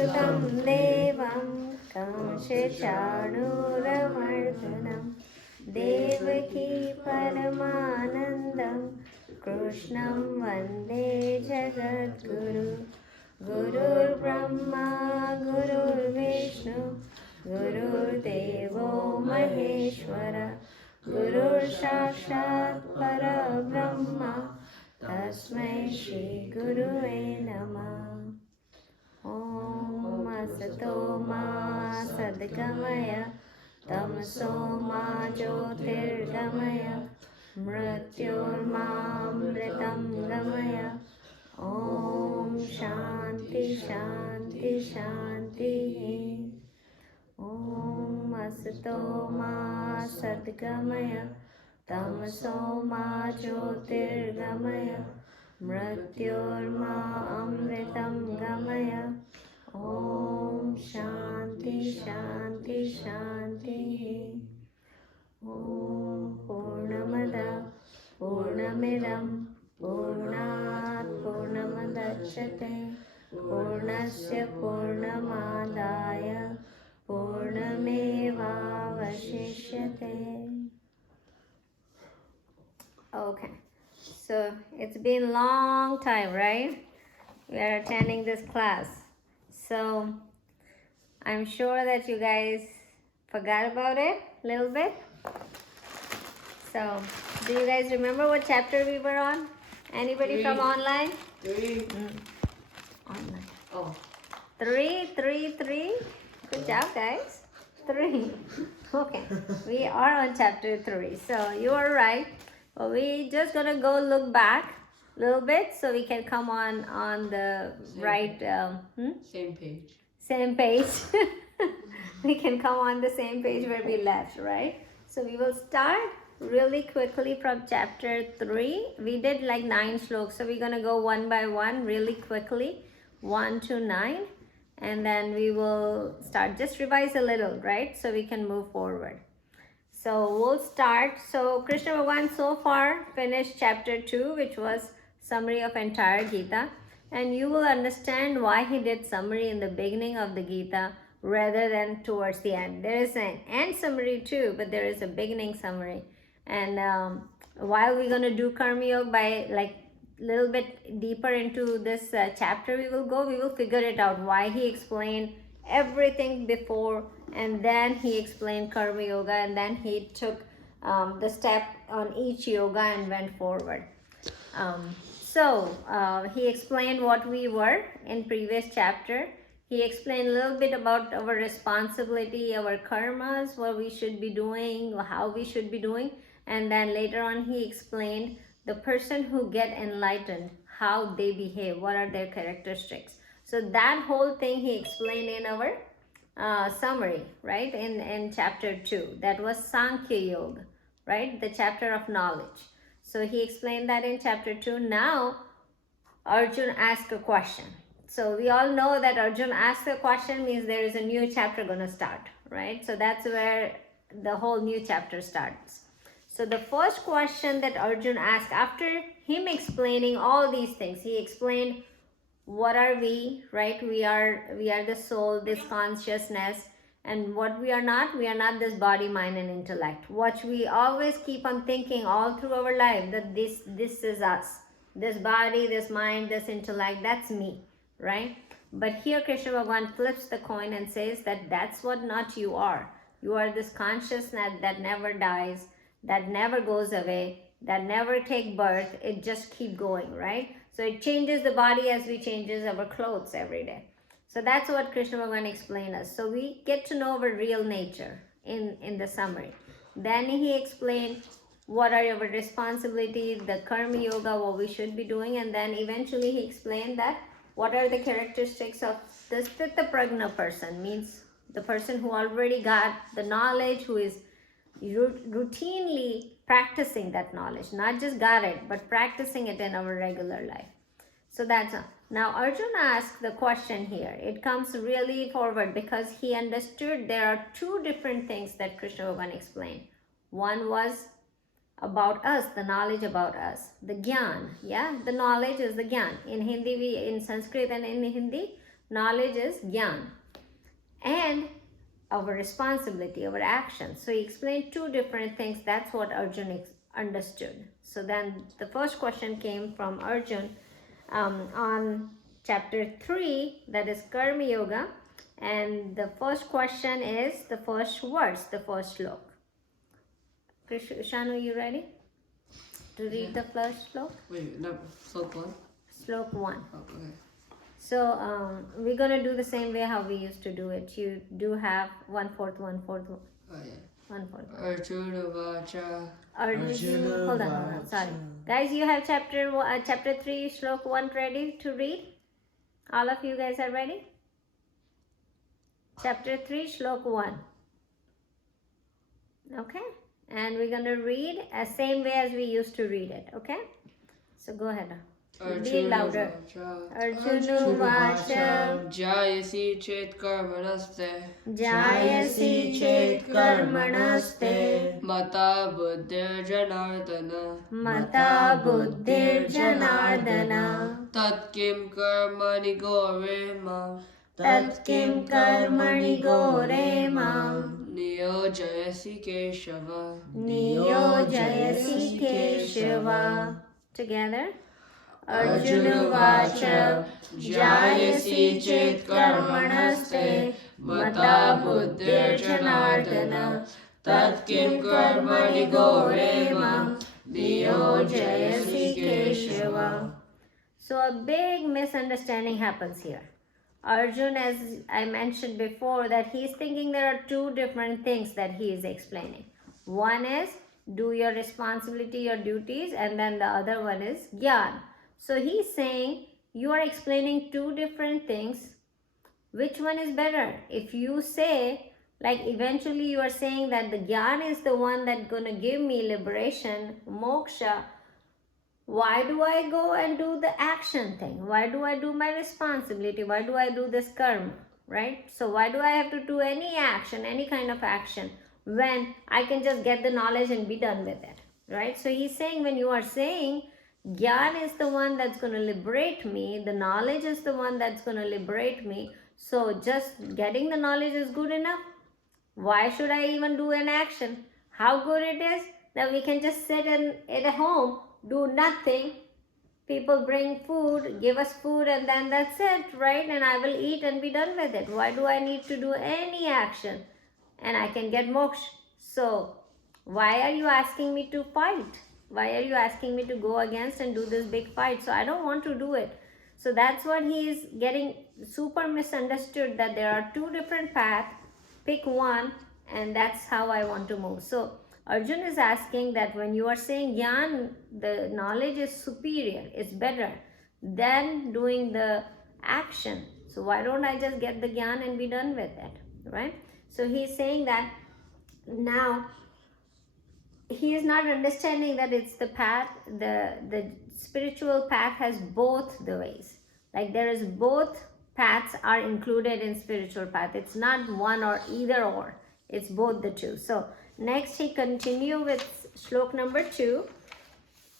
Vasudam Devam Kamshachanuramardanam Devaki Paramanandam Krishnam Vande Jagadguru Gurur Brahma Gurur Vishnu Gurur Devo Maheshwara Gurur Sakshat Parabrahma Tasmai Shri Gurue Namah. Om Asato Ma Sadgamaya Tamaso Ma Jyotirgamaya Mrityormamritam Gamaya. Om Shanti Shanti Shanti. Om Asato Ma Sadgamaya Tamaso Ma Jyotirgamaya Mrityorma Amritam Gamaya. Om Shanti Shanti Shanti. Om Purnamada Purnamidam Purnat Purnamadachyate Purnasya Purnamadaya Purnameva Vashishyate. Okay, so it's been a long time, right? We are attending this class. So I'm sure that you guys forgot about it a little bit. So do you guys remember what chapter we were on? Anybody 3. from online? 3. Online. Oh. 3. Good job, guys. 3. Okay, we are on chapter 3. So you are right. Well, we just gonna go look back a little bit so we can come on the right Same page. Same page. We can come on the same page where we left, right? So we will start really quickly from chapter 3. We did like 9 shlokas, so we're gonna go one by one really quickly, 1 to 9, and then we will start. Just revise a little, right? So we can move forward. So we'll start. So Krishna Bhagavan so far finished chapter 2, which was summary of entire Gita. And you will understand why he did summary in the beginning of the Gita rather than towards the end. There is an end summary too, but there is a beginning summary. And while we're going to do Karma Yoga by like a little bit deeper into this chapter, we will figure it out why he explained everything before, and then he explained Karma Yoga, and then he took the step on each yoga and went forward. So he explained what we were in previous chapter. He explained a little bit about our responsibility, our karmas, what we should be doing, how we should be doing. And then later on he explained the person who get enlightened, how they behave, what are their characteristics. So that whole thing he explained in our summary, right, in chapter 2. That was Sankhya Yoga, right, the chapter of knowledge. So he explained that in chapter 2. Now Arjun asked a question. So we all know that Arjun asked a question means there is a new chapter going to start, right? So that's where the whole new chapter starts. So the first question that Arjun asked after him explaining all these things, he explained what are we, right? We are the soul, this consciousness, and what we are not this body, mind, and intellect. What we always keep on thinking all through our life, that this is us, this body, this mind, this intellect, that's me, right? But here Krishna Bhagavan flips the coin and says that that's what not you are. You are this consciousness that never dies, that never goes away, that never take birth. It just keep going, right? So it changes the body as we changes our clothes every day. So that's what Krishna Bhagavan explained us. So we get to know our real nature in the summary. Then he explained what are our responsibilities, the Karma Yoga, what we should be doing. And then eventually he explained that what are the characteristics of the Sthitta Prajna person, means the person who already got the knowledge, who is routinely practicing that knowledge, not just got it, but practicing it in our regular life. So that's now Arjun asked the question here. It comes really forward because he understood there are 2 different things that Krishna Bhagavan explained. One was about us, the knowledge about us, the gyan. Yeah, the knowledge is the gyan. In Hindi, in Sanskrit and in Hindi, knowledge is jnana, and our responsibility, our action. So he explained two different things. That's what Arjun understood. So then the first question came from Arjun on chapter 3, that is Karma Yoga. And the first question is the first verse, the first slok. Shanu, you ready to read the first slok? Wait, no, slok 1? Slok 1. Oh, okay. So we're gonna do the same way how we used to do it. You do have 1/4, 1/4, Oh, yeah. 1/4. Arjuna Vacha. Arjuna, hold on, sorry. Guys, you have chapter 3, slok 1 ready to read? All of you guys are ready? Chapter 3, slok 1. Okay? And we're going to read the same way as we used to read it. Okay? So go ahead. Be louder. Arjuna Vacha. Jayasi chet karmanaste. Jayasi chet karmanaste. Mata buddhir janardana. Mata buddhir janardana. Tat kim karmani gore ma. Tat kim karmani gore mam. Niyojayasi keshava. Niyojayasi keshava. Together. Arjuna Vacha. Jayasi chet karmanaste. Mata buddhir janardana. Tat kim karmani gore mam. Niyojayasi keshava. So a big misunderstanding happens here. Arjun, as I mentioned before, that he's thinking there are two different things that he is explaining. One is do your responsibility, your duties, and then the other one is jnana. So he's saying you are explaining two different things. Which one is better? If you say, like eventually you are saying that the jnana is the one that's going to give me liberation, moksha, why do I go and do the action thing? Why do I do my responsibility? Why do I do this karma? Right? So why do I have to do any action, any kind of action, when I can just get the knowledge and be done with it? Right? So he's saying when you are saying jnana is the one that's going to liberate me, the knowledge is the one that's going to liberate me, so just getting the knowledge is good enough. Why should I even do an action? How good it is that we can just sit at home, do nothing. People bring food, give us food, and then that's it, right? And I will eat and be done with it. Why do I need to do any action? And I can get moksha. So why are you asking me to fight? Why are you asking me to go against and do this big fight? So I don't want to do it. So that's what he is getting super misunderstood, that there are two different paths. Pick one, and that's how I want to move. So Arjun is asking that when you are saying jnana, the knowledge is superior, it's better than doing the action. So why don't I just get the jnana and be done with it, right? So he's saying that now he is not understanding that it's the path, the spiritual path has both the ways. Like there is both paths are included in spiritual path. It's not one or either or. It's both the two. So next he continue with slok number 2.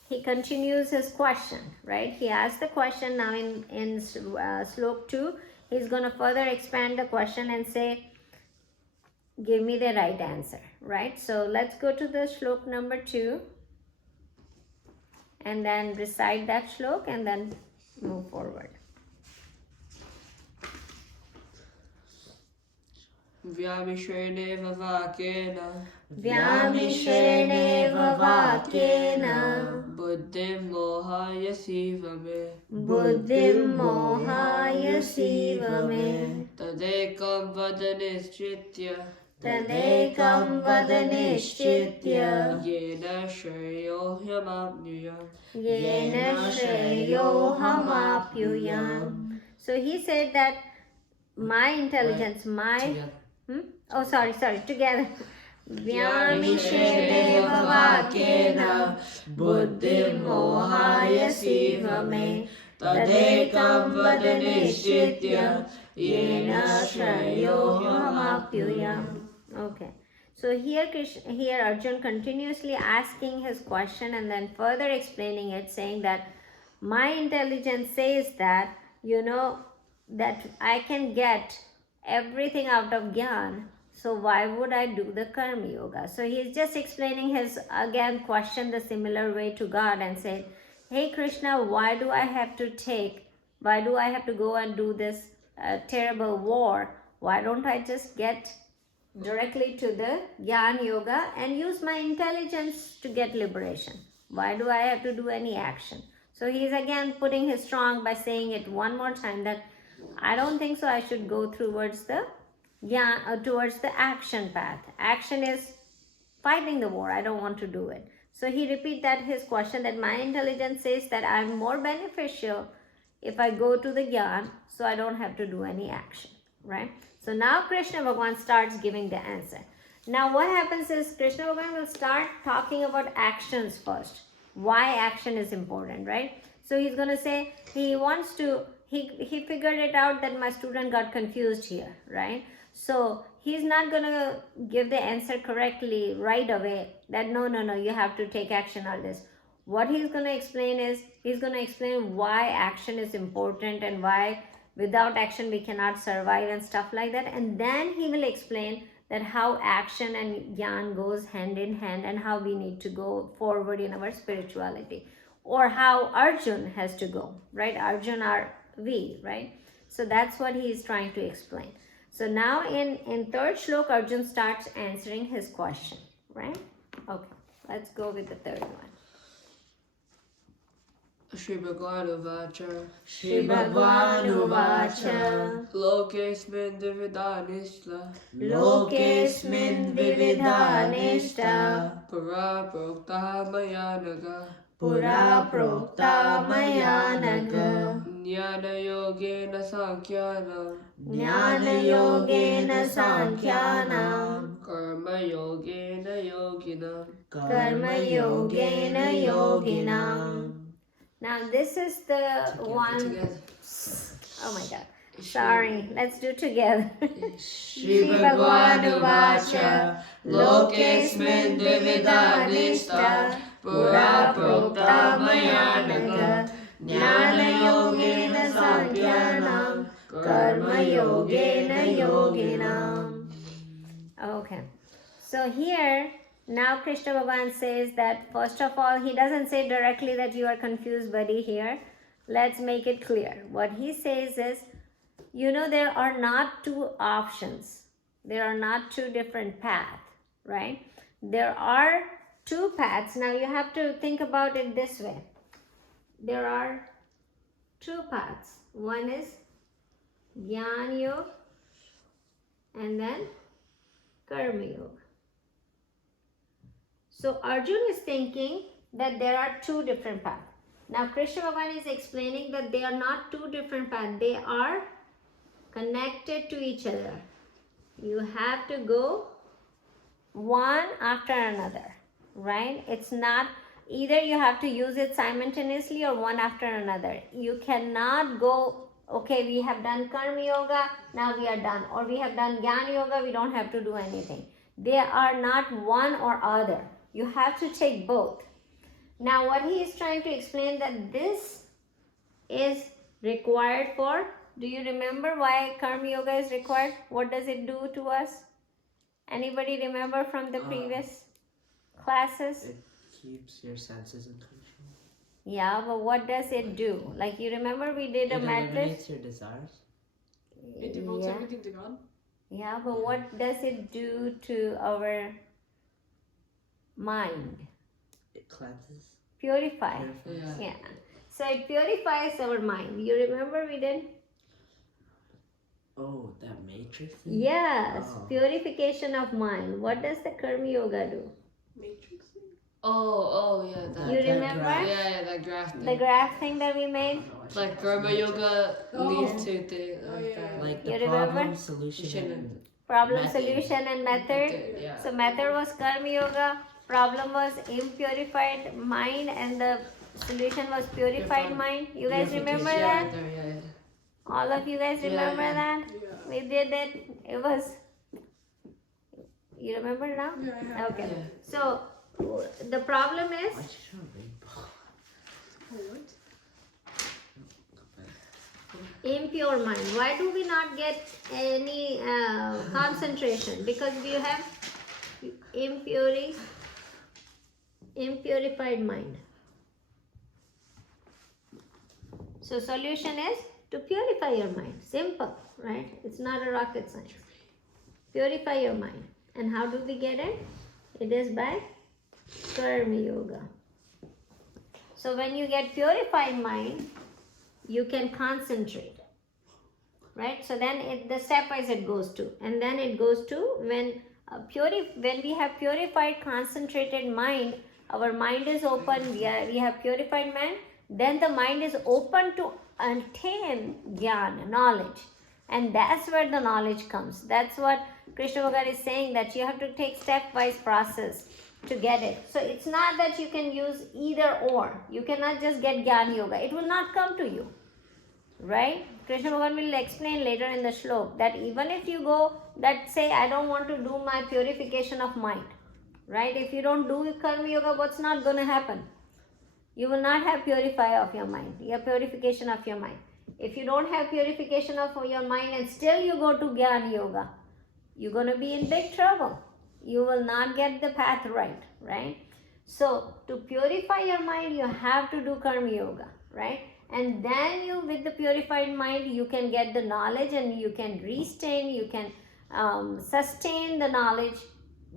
He continues his question, right? He asked the question. Now in slok 2, he's going to further expand the question and say, give me the right answer, right? So let's go to the slok number 2 and then recite that slok and then move forward. Vyamishreneva vakena. Vyamishreneva vakena. Buddhim mohaya sivame. Buddhim mohaya sivame. Tadekam vadanishchitya. Tadekam vadanishchitya. Yena shreyo hyamapnuyam. Yena shreyo hamapyuyam. So he said that my intelligence, Oh, sorry, together. Vyamishreneva vakena. Buddhim mohaya sivame. Tadekam vadanishchitya. Yena shreyo hamapyuyam. Okay. So here Arjun continuously asking his question and then further explaining it, saying that my intelligence says that, that I can get everything out of Gyan, so why would I do the Karma Yoga? So he's just explaining his, again, question the similar way to God and said, hey Krishna, why do I have to go and do this terrible war? Why don't I just get directly to the Gyan Yoga and use my intelligence to get liberation? Why do I have to do any action? So he's again putting his strong by saying it one more time that I don't think so I should go towards the towards the action path. Action is fighting the war. I don't want to do it. So he repeat that his question that my intelligence says that I'm more beneficial if I go to the Gyan, so I don't have to do any action, right? So now Krishna Bhagavan starts giving the answer. Now what happens is Krishna Bhagavan will start talking about actions first. Why action is important, right? So he's going to say he wants to, he figured it out that my student got confused here, right? So he's not going to give the answer correctly right away that no, you have to take action on this. What he's going to explain is, he's going to explain why action is important and why without action we cannot survive and stuff like that. And then he will explain that how action and Gyan goes hand in hand and how we need to go forward in our spirituality, or how Arjun has to go, right? Arjun are we, right? So that's what he is trying to explain. So now in third shlok, Arjun starts answering his question, right? Okay, let's go with the third one. Shri Bhagavad Gita. Shri Bhagwan Uvacha Lokesmin Dividanishla Lokesmin Vividhanishta Para Prokta Mayanaga Pura Prokta Mayanaga Jnana Yogena Sankhyanam Jnana Yogena Sankhyanam Karma Yogena Yoginam Karma Yogena Yoginam. Now this is the one. Together. Oh my God. Sorry. Let's do together. Shri Bhagavad Uvacha Lokesmin Dividanishta Pura Prokta Mayanaga Jnana Yogena Sankhyanam Karma Yogena Yoginam. Okay. So here, now Krishna Bhagavan says that first of all, he doesn't say directly that you are confused, buddy, here. Let's make it clear. What he says is, you know, there are not two options. There are not two different paths, right? There are two paths. Now you have to think about it this way. There are two paths. One is Jnana Yoga and then Karma Yoga. So Arjun is thinking that there are two different paths. Now Krishna Bhagavan is explaining that they are not two different paths. They are connected to each other. You have to go one after another, right? It's not either you have to use it simultaneously or one after another. You cannot go, okay, we have done Karma Yoga, now we are done. Or we have done Jnana Yoga, we don't have to do anything. They are not one or other. You have to take both. Now what he is trying to explain that this is required for, do you remember why Karma Yoga is required? What does it do to us? Anybody remember from the previous classes? It keeps your senses in control. Yeah, but what does it do? Like you remember we did a It matrix? eliminates your desires. It devotes Yeah. everything to God. Yeah, but what does it do to our mind? It cleanses. Purify. Purifies. Yeah. Yeah. So it purifies our mind. You remember we did? Oh, that matrix thing? Yes, Oh. purification of mind. What does the Karma Yoga do? Matrix thing. Oh, yeah, That- that. You that remember? graph. Yeah, that graph thing. The graph thing that we made? Like Karma Yoga Oh. leads to things Oh, like yeah. that. Like the You remember? problem, solution, Solution and Problem, Method. solution and method. Yeah. So method was Karma Yoga, problem was impurified mind, and the solution was purified mind. You guys remember Yeah, that? there, yeah. All of you guys Yeah, remember yeah. that? Yeah. We did it. It was. You remember now? Yeah, I have. Okay. Yeah. So the problem is, why'd you show a rainbow? Oh, what? Go back. Impure mind. Why do we not get any concentration? Because we have impurified mind. So solution is to purify your mind. Simple, right? It's not a rocket science. Purify your mind. And how do we get it? It is by Karma Yoga. So when you get purified mind, you can concentrate, right? So then the stepwise it goes to, and then it goes to when we have purified, concentrated mind, our mind is open. We have purified mind. Then the mind is open to attain jnana, knowledge, and that's where the knowledge comes. That's what Krishna Bhagavan is saying, that you have to take stepwise process to get it. So it's not that you can use either or. You cannot just get Jnana Yoga. It will not come to you, right? Krishna Bhagavan will explain later in the shlok that even if you go that say, I don't want to do my purification of mind, right? If you don't do Karma Yoga, what's not going to happen? You will not have purify of your mind, your purification of your mind. If you don't have purification of your mind and still you go to Jnana Yoga, you're going to be in big trouble. You will not get the path right? So to purify your mind, you have to do Karma Yoga, right? And then you, with the purified mind, you can get the knowledge and you can you can sustain the knowledge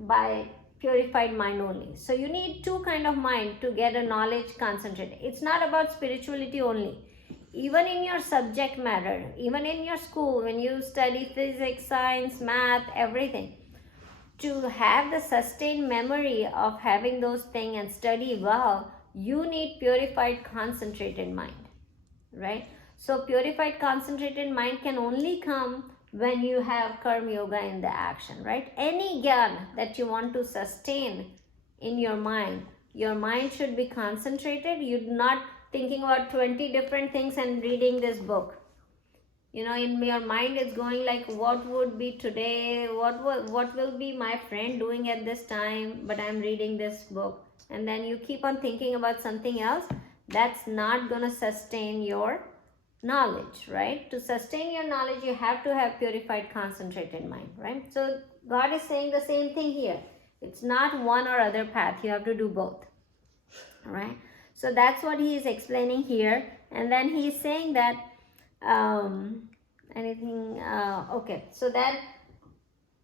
by purified mind only. So you need two kind of mind to get a knowledge concentrated. It's not about spirituality only. Even in your subject matter, even in your school, when you study physics, science, math, everything, to have the sustained memory of having those things and study well, you need purified, concentrated mind, right? So purified, concentrated mind can only come when you have Karma Yoga in the action, right? Any jnana that you want to sustain in your mind should be concentrated. You're not thinking about 20 different things and reading this book. You know, in your mind it's going like, what would be today, what will be my friend doing at this time, but I'm reading this book. And then you keep on thinking about something else. That's not going to sustain your knowledge, right? To sustain your knowledge, you have to have purified, concentrated mind, right? So God is saying the same thing here. It's not one or other path. You have to do both, right? So that's what he is explaining here. And then he is saying that okay, so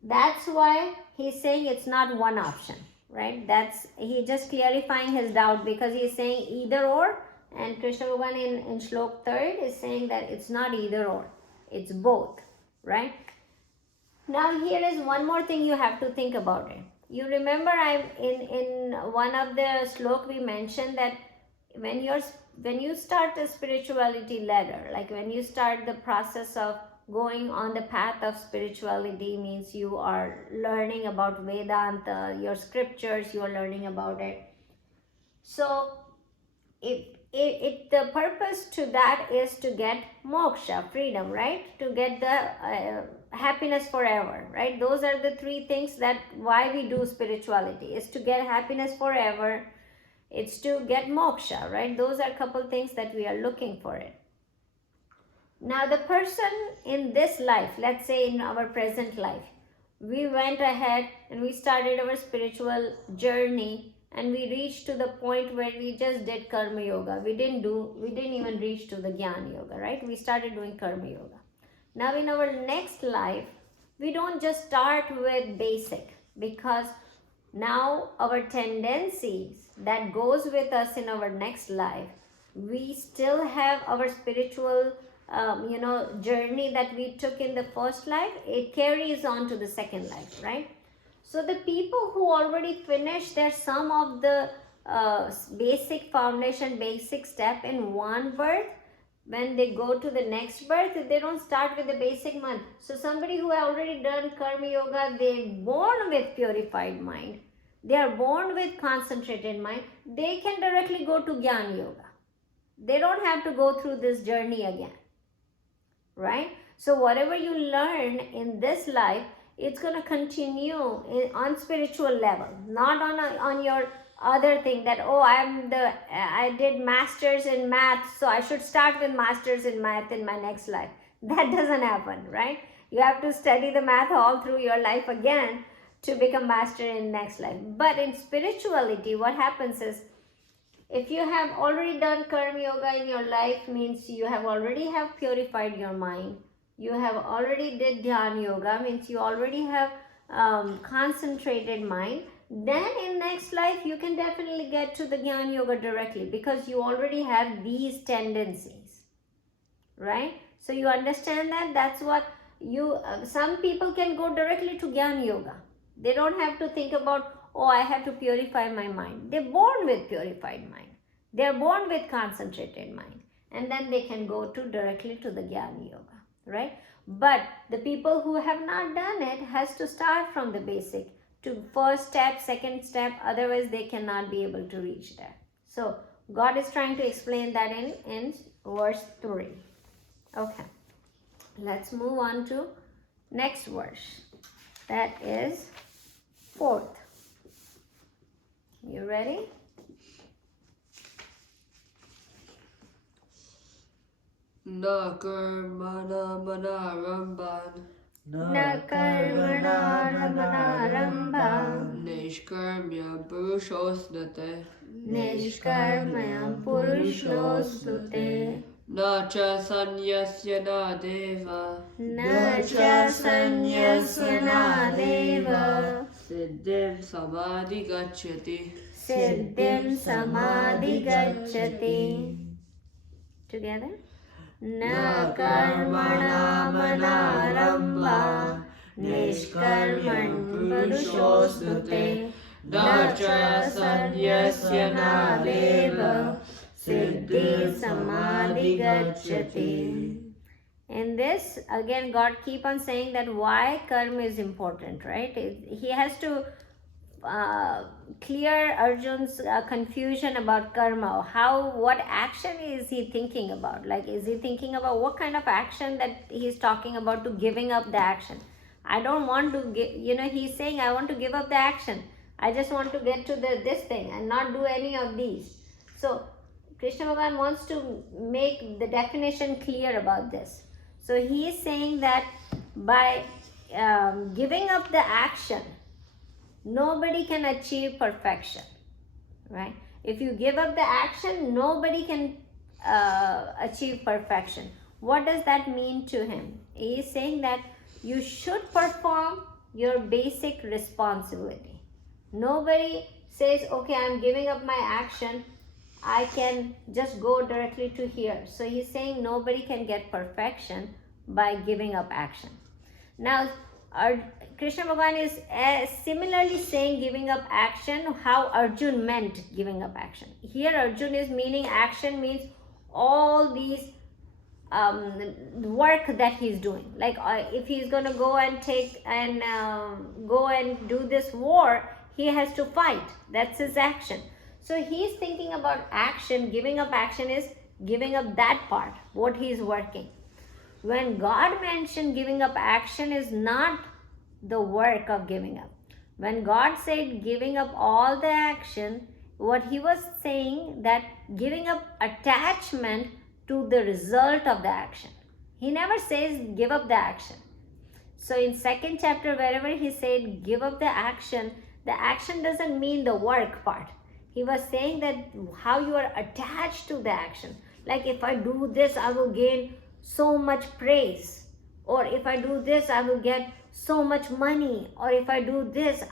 that's why he's saying it's not one option, right? That's he just clarifying his doubt, because he's saying either or, and Krishna Bhagavan in shlok 3rd is saying that it's not either or, it's both, right? Now here is one more thing you have to think about it. You remember in one of the shlok we mentioned that when you start the spirituality ladder, like when you start the process of going on the path of spirituality, means you are learning about Vedanta, your scriptures, you are learning about it. So the purpose to that is to get moksha, freedom, right? To get the happiness forever, right? Those are the three things that why we do spirituality, is to get happiness forever. It's to get moksha, right? Those are a couple things that we are looking for it. Now the person in this life, let's say in our present life, we went ahead and we started our spiritual journey and we reached to the point where we just did Karma Yoga. We didn't even reach to the Jnana Yoga, right? We started doing Karma Yoga. Now in our next life, we don't just start with basic, because now our tendencies that goes with us in our next life, we still have our spiritual journey that we took in the first life, it carries on to the second life, right? So the people who already finished their some of the basic foundation, basic step in one birth, when they go to the next birth, they don't start with the basic mind. So somebody who already done Karma Yoga, they're born with purified mind, they are born with concentrated mind, they can directly go to Jnana Yoga. They don't have to go through this journey again, right? So whatever you learn in this life, it's going to continue on spiritual level, not on your other thing that, oh, I did masters in math, so I should start with masters in math in my next life. That doesn't happen, right? You have to study the math all through your life again to become master in next life. But in spirituality, what happens is, if you have already done karma yoga in your life, means you have already have purified your mind. You have already did dhyan yoga, means you already have concentrated mind. Then in next life you can definitely get to the Jnana Yoga directly, because you already have these tendencies, right? So you understand that. That's what you some people can go directly to Jnana Yoga. They don't have to think about, oh, I have to purify my mind. They're born with purified mind. They're born with concentrated mind, and then they can go to directly to the Jnana Yoga, right? But the people who have not done it has to start from the basic to first step, second step, otherwise they cannot be able to reach there. So God is trying to explain that in verse 3. Okay, let's move on to next verse. That is 4th. You ready? Na karmana manaramban. Na karmana ramanarambha Nishkarmya purushosnate. Nishkarmayam purushostute Na cha sanyasya na deva. Na cha sanyasya na deva Siddhim samadhi gacchati. Siddhim samadhi gacchati. Together. Na karmana manarambha Nishkarman purushostute Na cha sanyasya na deva. Siddhi samadhi gacchati. In this, again, God keep on saying that why karma is important, right? He has to clear Arjun's confusion about karma. What action is he thinking about? Like, is he thinking about what kind of action that he's talking about to giving up the action? I don't want to give, he's saying, I want to give up the action. I just want to get to this thing and not do any of these. So, Krishna Bhagavan wants to make the definition clear about this. So he is saying that by giving up the action, nobody can achieve perfection, right? If you give up the action, nobody can achieve perfection. What does that mean to him? He is saying that you should perform your basic responsibility. Nobody says, okay, I'm giving up my action, I can just go directly to here. So he's saying nobody can get perfection by giving up action. Now, Krishna Bhagavan is similarly saying giving up action, how Arjun meant giving up action. Here Arjun is meaning action means all these work that he's doing. Like if he's going to go and go and do this war, he has to fight. That's his action. So he's thinking about action. Giving up action is giving up that part, what he's working. When God mentioned giving up action is not the work of giving up. When God said giving up all the action, what he was saying that giving up attachment to the result of the action. He never says give up the action. So in 2nd chapter, wherever he said give up the action doesn't mean the work part. He was saying that how you are attached to the action. Like if I do this, I will gain so much praise. Or if I do this, I will get so much money. Or if I do this,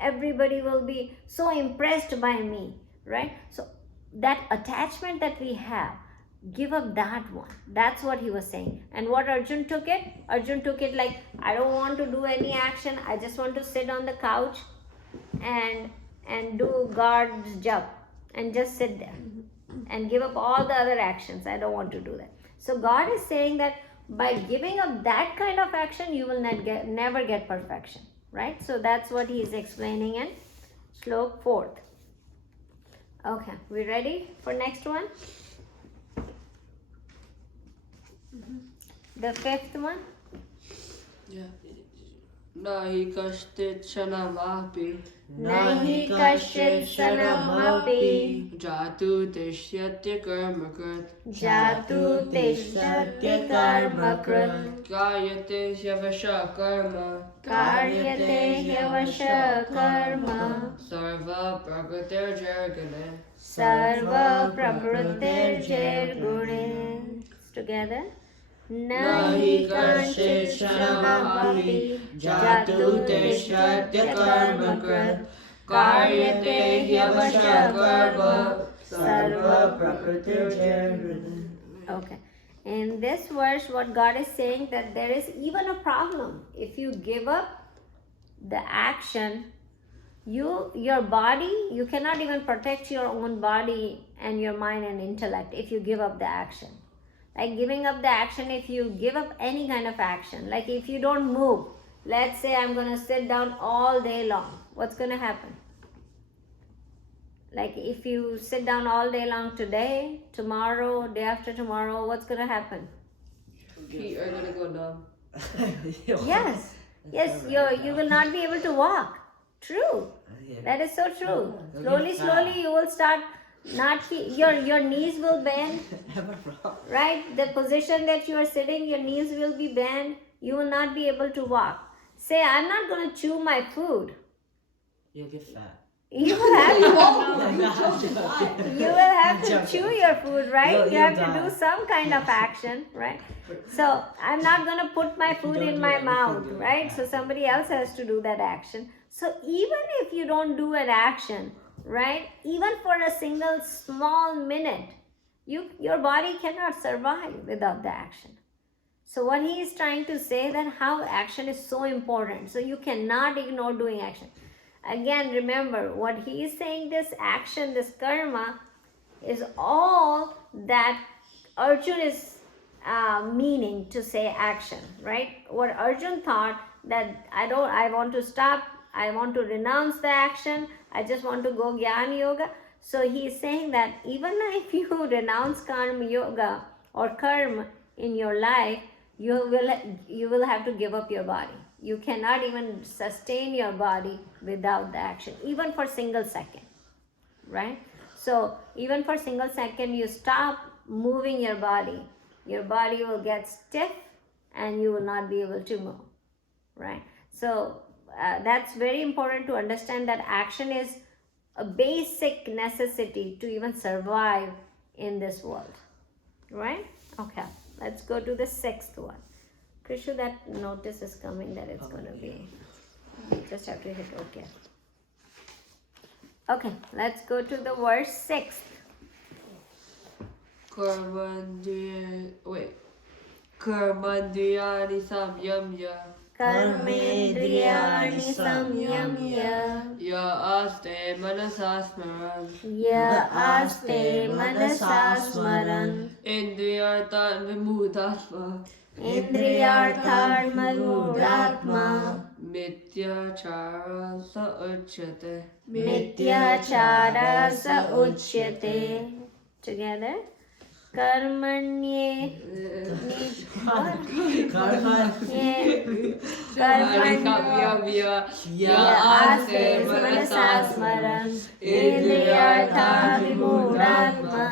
everybody will be so impressed by me, right? So that attachment that we have, give up that one. That's what he was saying. And what Arjun took it? Arjun took it like, I don't want to do any action. I just want to sit on the couch and do God's job and just sit there and give up all the other actions. I don't want to do that. So God is saying that by giving up that kind of action, you will never get perfection, right? So that's what he is explaining in Slok 4th. Okay, we ready for next one? The 5th one? Yeah. Nahi kashtit shanamapi. Nahi kashit sanamapi Jatu tishyatya karmakrit. jatu tishtati karmakrit Kayate hyavasha karma. karyate hyavasha karma Sarva prakritir jargane. sarva prakritir jair gune. Together. Nahi kanchit shanamapi jatu tishtati karmakrit karyate hyavasha karma sarva prakritir jair gune. Okay. In this verse, what God is saying that there is even a problem. If you give up the action, your body, you cannot even protect your own body and your mind and intellect if you give up the action. Like giving up the action, if you give up any kind of action, like if you don't move, let's say I'm going to sit down all day long, what's going to happen? Like if you sit down all day long today, tomorrow, day after tomorrow, what's going to happen? Feet are gonna go numb. Yes, yes, you will not be able to walk. True. That is so true. Slowly you will start not your knees will bend, right? The position that you are sitting, your knees will be bent. You will not be able to walk. Say, I'm not going to chew my food. You'll get fat. You will have to chew your food, right? You have to do some kind of action, right? So I'm not going to put my food in my mouth, right? So somebody else has to do that action. So even if you don't do an action, right? Even for a single small minute, your body cannot survive without the action. So what he is trying to say that how action is so important. So you cannot ignore doing action. Again, remember what he is saying, this action, this karma is all that Arjun is meaning to say action, right? What Arjun thought that I want to stop, I want to renounce the action, I just want to go Jnana Yoga. So he is saying that even if you renounce karma yoga or karma in your life, you will have to give up your body. You cannot even sustain your body without the action, even for single second, right? So even for single second, you stop moving your body will get stiff and you will not be able to move, right? So that's very important to understand that action is a basic necessity to even survive in this world, right? Okay, let's go to the sixth one. Krishu, that notice is coming that it's going to be, you just have to hit OK. Okay, let's go to the verse 6. Karmandriyani samyamya. Karmendriyani samyamya Ya aste manasasmaran. aste manasasmaran Indriyartan vimudatma. Indriyarthan manudatma Mityachara sa uchyate. Mityachara sa uchyate. Together. Karmanye Karmanyamya. Ya aste manasasmaran. Indriyartha vimudatma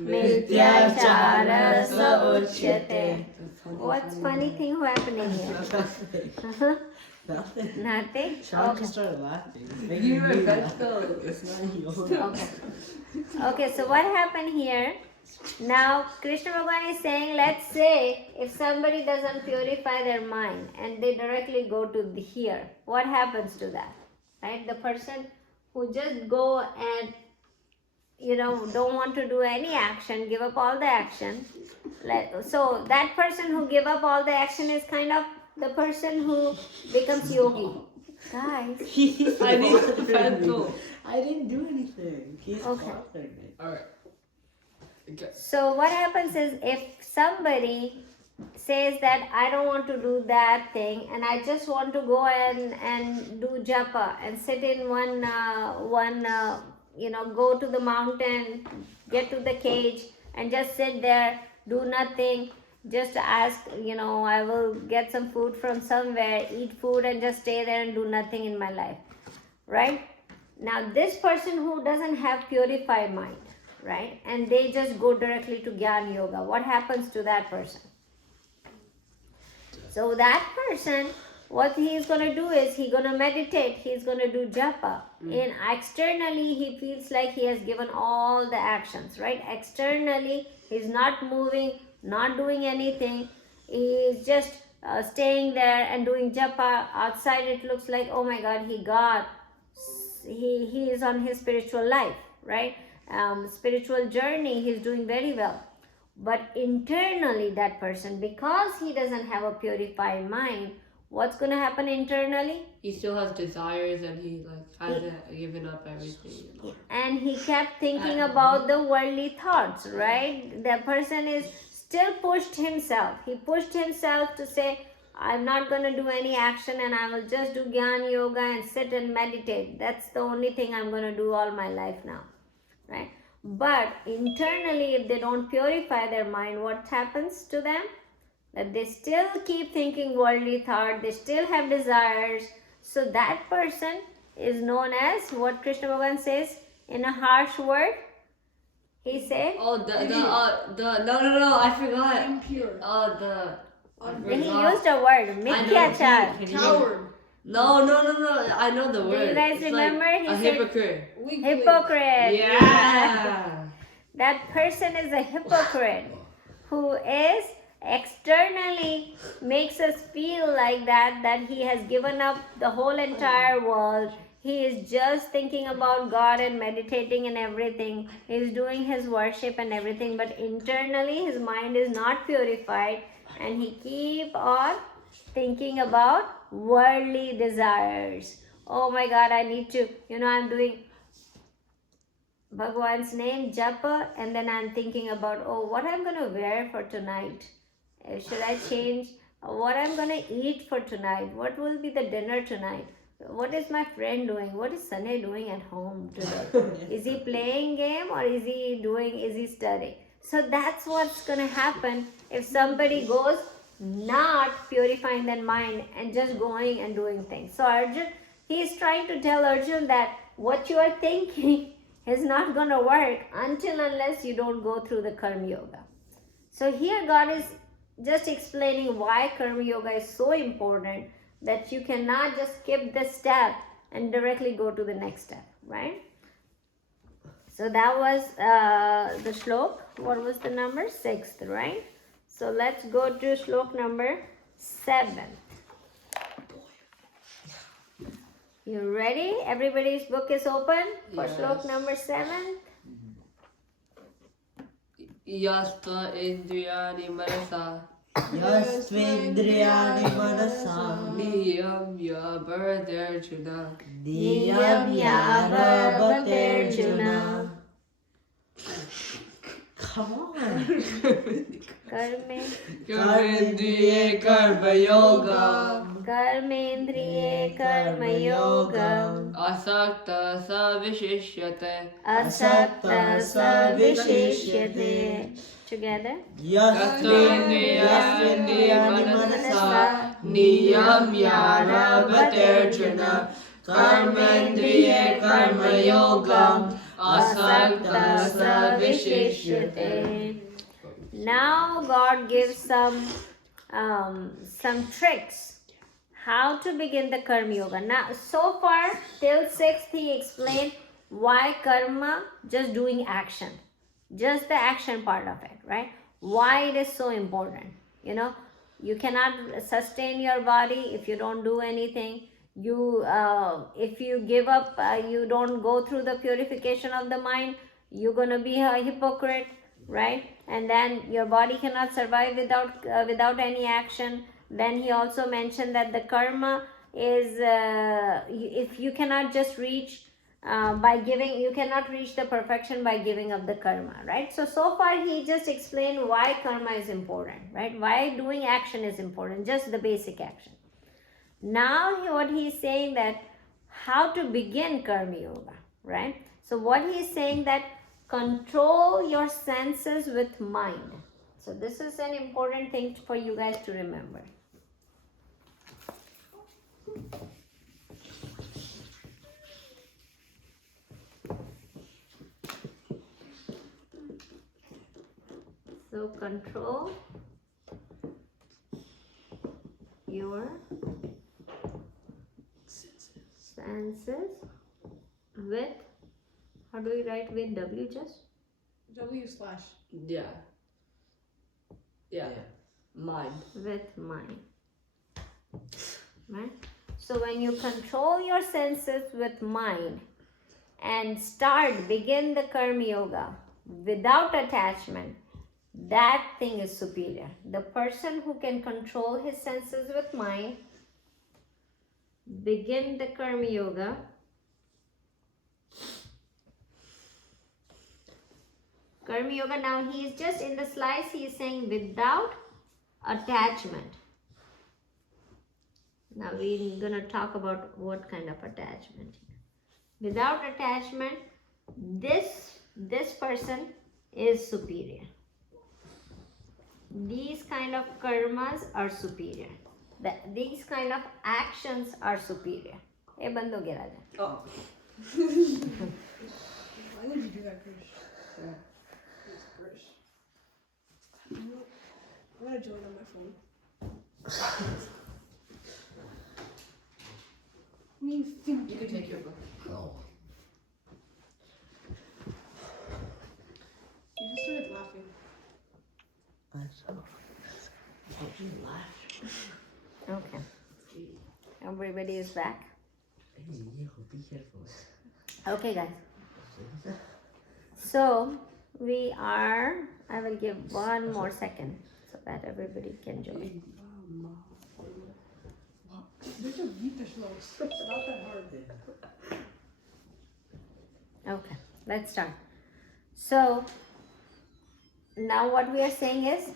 Mityachara sa uchyate. What's funny thing happening here? Nothing. Nothing? Sean Okay. just started laughing. You were best It's not yours. Okay. Okay, so what happened here? Now, Krishna Bhagavan is saying, let's say if somebody doesn't purify their mind and they directly go to here, what happens to that? Right? The person who just go and don't want to do any action, give up all the action. So that person who give up all the action is kind of the person who becomes yogi. Guys. I need the pencil. I didn't do anything. He's Okay. bothering me. Alright. Okay. So what happens is if somebody says that I don't want to do that thing and I just want to go and do japa and sit in one go to the mountain, get to the cage and just sit there, do nothing just ask, I will get some food from somewhere, eat food and just stay there and do nothing in my life, right? Now this person who doesn't have purified mind, right, and they just go directly to Gyan Yoga, what happens to that person? So that person, what he is going to do is he's going to meditate, he's going to do japa. And externally he feels like he has given all the actions, right? Externally he's not moving, not doing anything, he's just staying there and doing japa. Outside it looks like, oh my god, he is on his spiritual life, right? Spiritual journey, he's doing very well. But internally that person, because he doesn't have a purified mind, what's going to happen internally? He still has desires and he hasn't given up everything. And he kept thinking about the worldly thoughts, right? The person is still pushed himself. He pushed himself to say, I'm not going to do any action and I will just do Gyan Yoga and sit and meditate. That's the only thing I'm going to do all my life now, right? But internally, if they don't purify their mind, what happens to them? That they still keep thinking worldly thought, they still have desires. So that person is known as, what Krishna Bhagavan says in a harsh word? He said, Oh, no, I forgot. Impure. he used a word, mithyachar. Coward. No, I know the word. Do you guys It's remember? Like He a said, hypocrite. Weak. hypocrite. Yeah. That person is a hypocrite who is externally makes us feel like that he has given up the whole entire world. He is just thinking about God and meditating and everything. He is doing his worship and everything, but internally his mind is not purified and he keep on thinking about worldly desires. Oh my God, I need to, I'm doing Bhagwan's name, japa, and then I'm thinking about, what I'm going to wear for tonight. Should I change what I'm going to eat for tonight? What will be the dinner tonight? What is my friend doing? What is Sunny doing at home today? Is he playing game or is he studying? So that's what's going to happen if somebody goes not purifying their mind and just going and doing things. So Arjun, he is trying to tell Arjun that what you are thinking is not going to work unless you don't go through the Karma Yoga. So here God is just explaining why Karma Yoga is so important, that you cannot just skip this step and directly go to the next step, right? So that was the shlok. What was the number? 6th, right? So let's go to shlok number 7. You ready? Everybody's book is open for shlok number 7. Yasta Indriyani Manasa Yastvindriyani manasa Niyam Yabarderjuna Diyam Yarabaterjuna. Come on. Karme Karmendriye Karma Yoga Karmendriye Karma Yoga Asakta Savishishyate Asakta Savishishyate. Together. Yastvindriyani manasa Niyam Yarabaterjuna Karmendriye Karma Yoga Asakta Savishishyate. Now God gives some tricks how to begin the Karma Yoga. Now so far till 6th he explained why karma, just doing action, just the action part of it, right? Why it is so important. You cannot sustain your body if you don't do anything. If you give up, you don't go through the purification of the mind, you're going to be a hypocrite, right? And then your body cannot survive without any action. Then he also mentioned that the karma is, if you cannot just reach by giving, you cannot reach the perfection by giving up the karma, right? So far he just explained why karma is important, right? Why doing action is important, just the basic action. Now what he's saying that how to begin Karma Yoga, right? So what he's saying that control your senses with mind. So this is an important thing for you guys to remember. So control your senses with, how do we write with W just? W/. Yeah. Yeah. Mind. With mind. Right? So when you control your senses with mind and begin the Karma Yoga without attachment, that thing is superior. The person who can control his senses with mind, begin the Karma Yoga now, he is just in the slides, he is saying without attachment. Now we're gonna talk about what kind of attachment. Without attachment, this person is superior. These kind of karmas are superior. These kind of actions are superior. Hey, band ho gaya Raja. Oh. Why would you do that, Krish? Yeah. It's Krish. I'm gonna join on my phone. I mean, think You can take your book. Oh. You just started laughing. Okay. Everybody is back. Be careful. Okay, guys. So I will give one more second so that everybody can join. They're just Gita shlokas. It's not that hard. Okay, let's start. So now what we are saying is,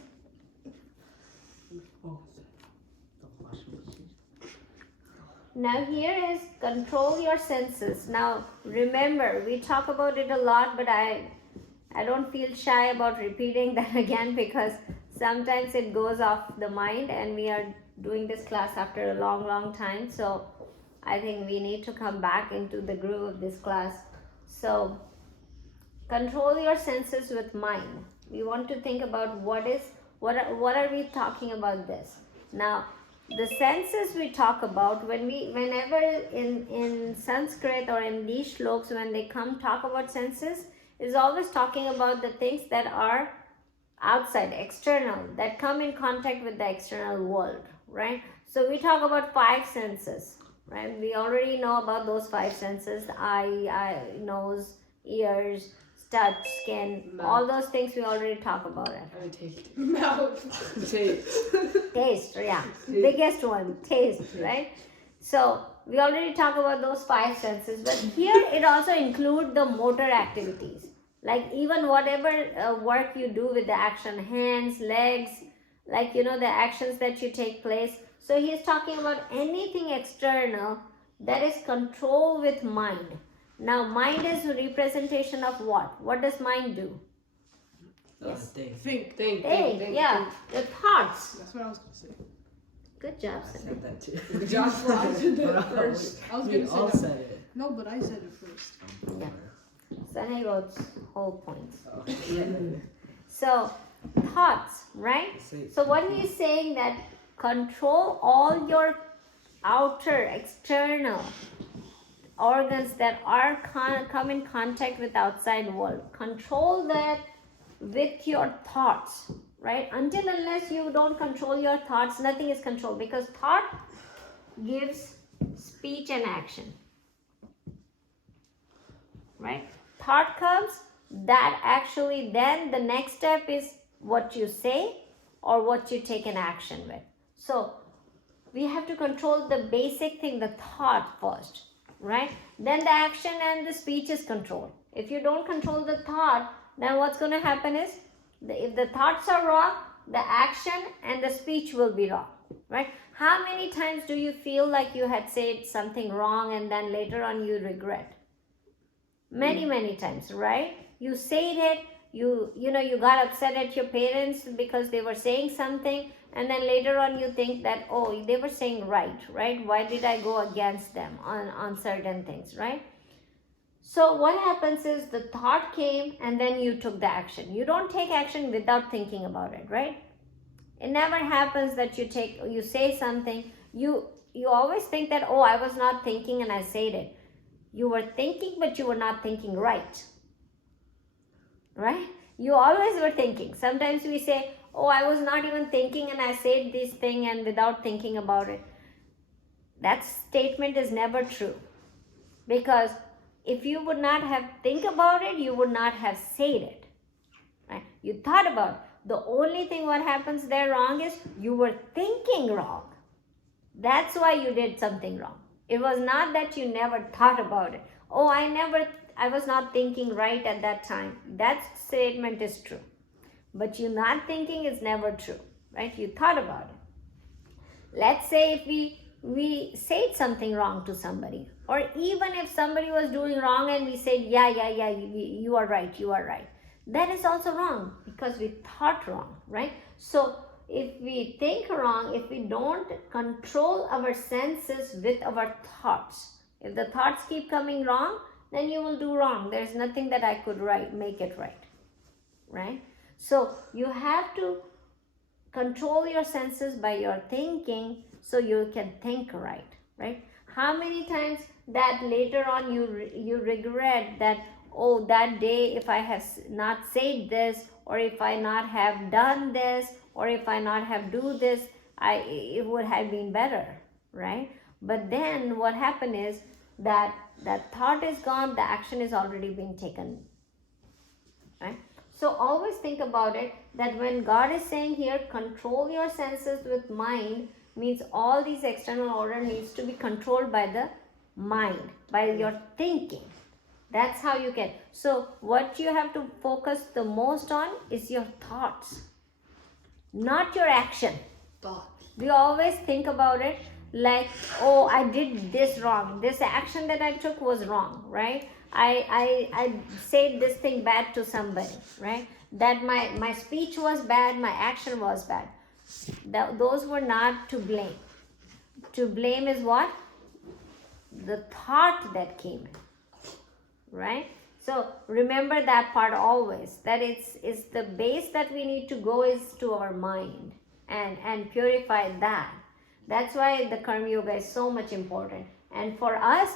now here is control your senses. Now remember, we talk about it a lot, but I don't feel shy about repeating that again, because sometimes it goes off the mind, and we are doing this class after a long time. So I think we need to come back into the groove of this class. So control your senses with mind. We want to think about what are we talking about this. Now the senses we talk about, whenever in Sanskrit or in these shlokas, when they come talk about senses, is always talking about the things that are outside, external, that come in contact with the external world, right? So we talk about 5 senses, right? We already know about those 5 senses: the eye, nose, ears, touch, skin, Mouth. all those things we already talk about it. I would taste. Mouth. Taste. Taste, yeah. Biggest one, taste, right? So we already talked about those 5 senses, but here it also includes the motor activities. Like even whatever work you do with the action, hands, legs, like the actions that you take place. So he is talking about anything external that is controlled with mind. Now mind is a representation of what? What does mind do? Yes. Think. Think. Yeah, the thoughts. That's what I was gonna say. Good job, I Sunny. said that too. Good job. I said that first. I was We gonna say all that. said it. No, but I said it first. Yeah. Sunny wrote whole points. Yeah. So thoughts, right? So what he is saying, that control all your outer, external organs that are come in contact with outside world. Control that with your thoughts, right? Until unless you don't control your thoughts, nothing is controlled, because thought gives speech and action, right? Thought comes, that actually then the next step is what you say or what you take an action with. So we have to control the basic thing, the thought first, right? Then the action and the speech is controlled. If you don't control the thought, then what's going to happen is, if the thoughts are wrong, the action and the speech will be wrong, right? How many times do you feel like you had said something wrong and then later on you regret? Many times, right? You said it, you got upset at your parents because they were saying something, and then later on you think that, oh, they were saying right, why did I go against them on certain things, right? So what happens is the thought came and then you took the action. You don't take action without thinking about it, right? It never happens that you say something, you always think that, oh, I was not thinking and I said it. You were thinking, but you were not thinking right? You always were thinking. Sometimes we say, oh, I was not even thinking and I said this thing and without thinking about it. That statement is never true, because if you would not have think about it, you would not have said it, right? You thought about it. The only thing what happens there wrong is you were thinking wrong. That's why you did something wrong. It was not that you never thought about it. Oh, I was not thinking right at that time. That statement is true. But you not thinking is never true, right? You thought about it. Let's say if we said something wrong to somebody, or even if somebody was doing wrong and we said, yeah, you are right. That is also wrong, because we thought wrong, right? So if we think wrong, if we don't control our senses with our thoughts, if the thoughts keep coming wrong, then you will do wrong. There's nothing that I could make it right? So you have to control your senses by your thinking, so you can think right? How many times that later on you regret that, oh, that day if I have not said this, or if I not have done this, or if I not have do this, it would have been better, right? But then what happened is that thought is gone, the action is already been taken, right? So always think about it, that when God is saying here, control your senses with mind, means all these external order needs to be controlled by the mind, by your thinking. That's how you can. So what you have to focus the most on is your thoughts, not your action. Thoughts. We always think about it like, oh, I did this wrong. This action that I took was wrong, right? I said this thing bad to somebody, right? That my speech was bad, my action was bad. Those were not to blame. To blame is what? The thought that came in, right? So remember that part always, that it's the base that we need to go is to our mind and purify that. That's why the Karma Yoga is so much important. And for us,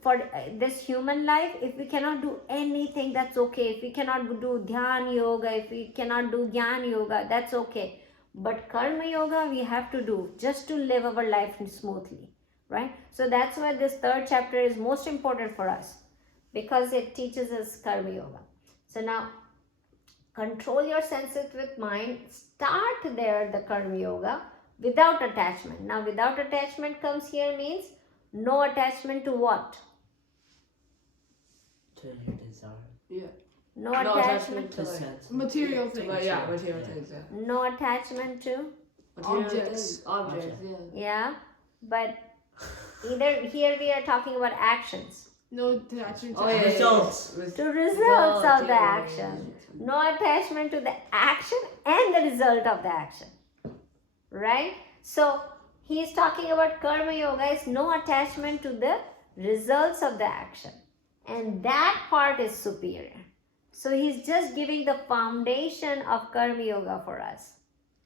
for this human life, if we cannot do anything, that's okay. If we cannot do Dhyan Yoga, if we cannot do Gyan Yoga, that's okay. But Karma Yoga we have to do just to live our life smoothly, right? So that's why this third chapter is most important for us, because it teaches us Karma Yoga. So now, control your senses with mind. Start there the Karma Yoga without attachment. Now without attachment comes here means no attachment to what? To your desire. Yeah. No attachment. To like, sense. Material things. material things, yeah. No attachment to? Material Objects. things, objects, yeah. Yeah. But either here we are talking about actions. No attachment to Oh, yeah, Results. To results of the yeah, action. No attachment to the action and the result of the action. Right? So he is talking about Karma Yoga is no attachment to the results of the action. And that part is superior. So he's just giving the foundation of Karma Yoga for us.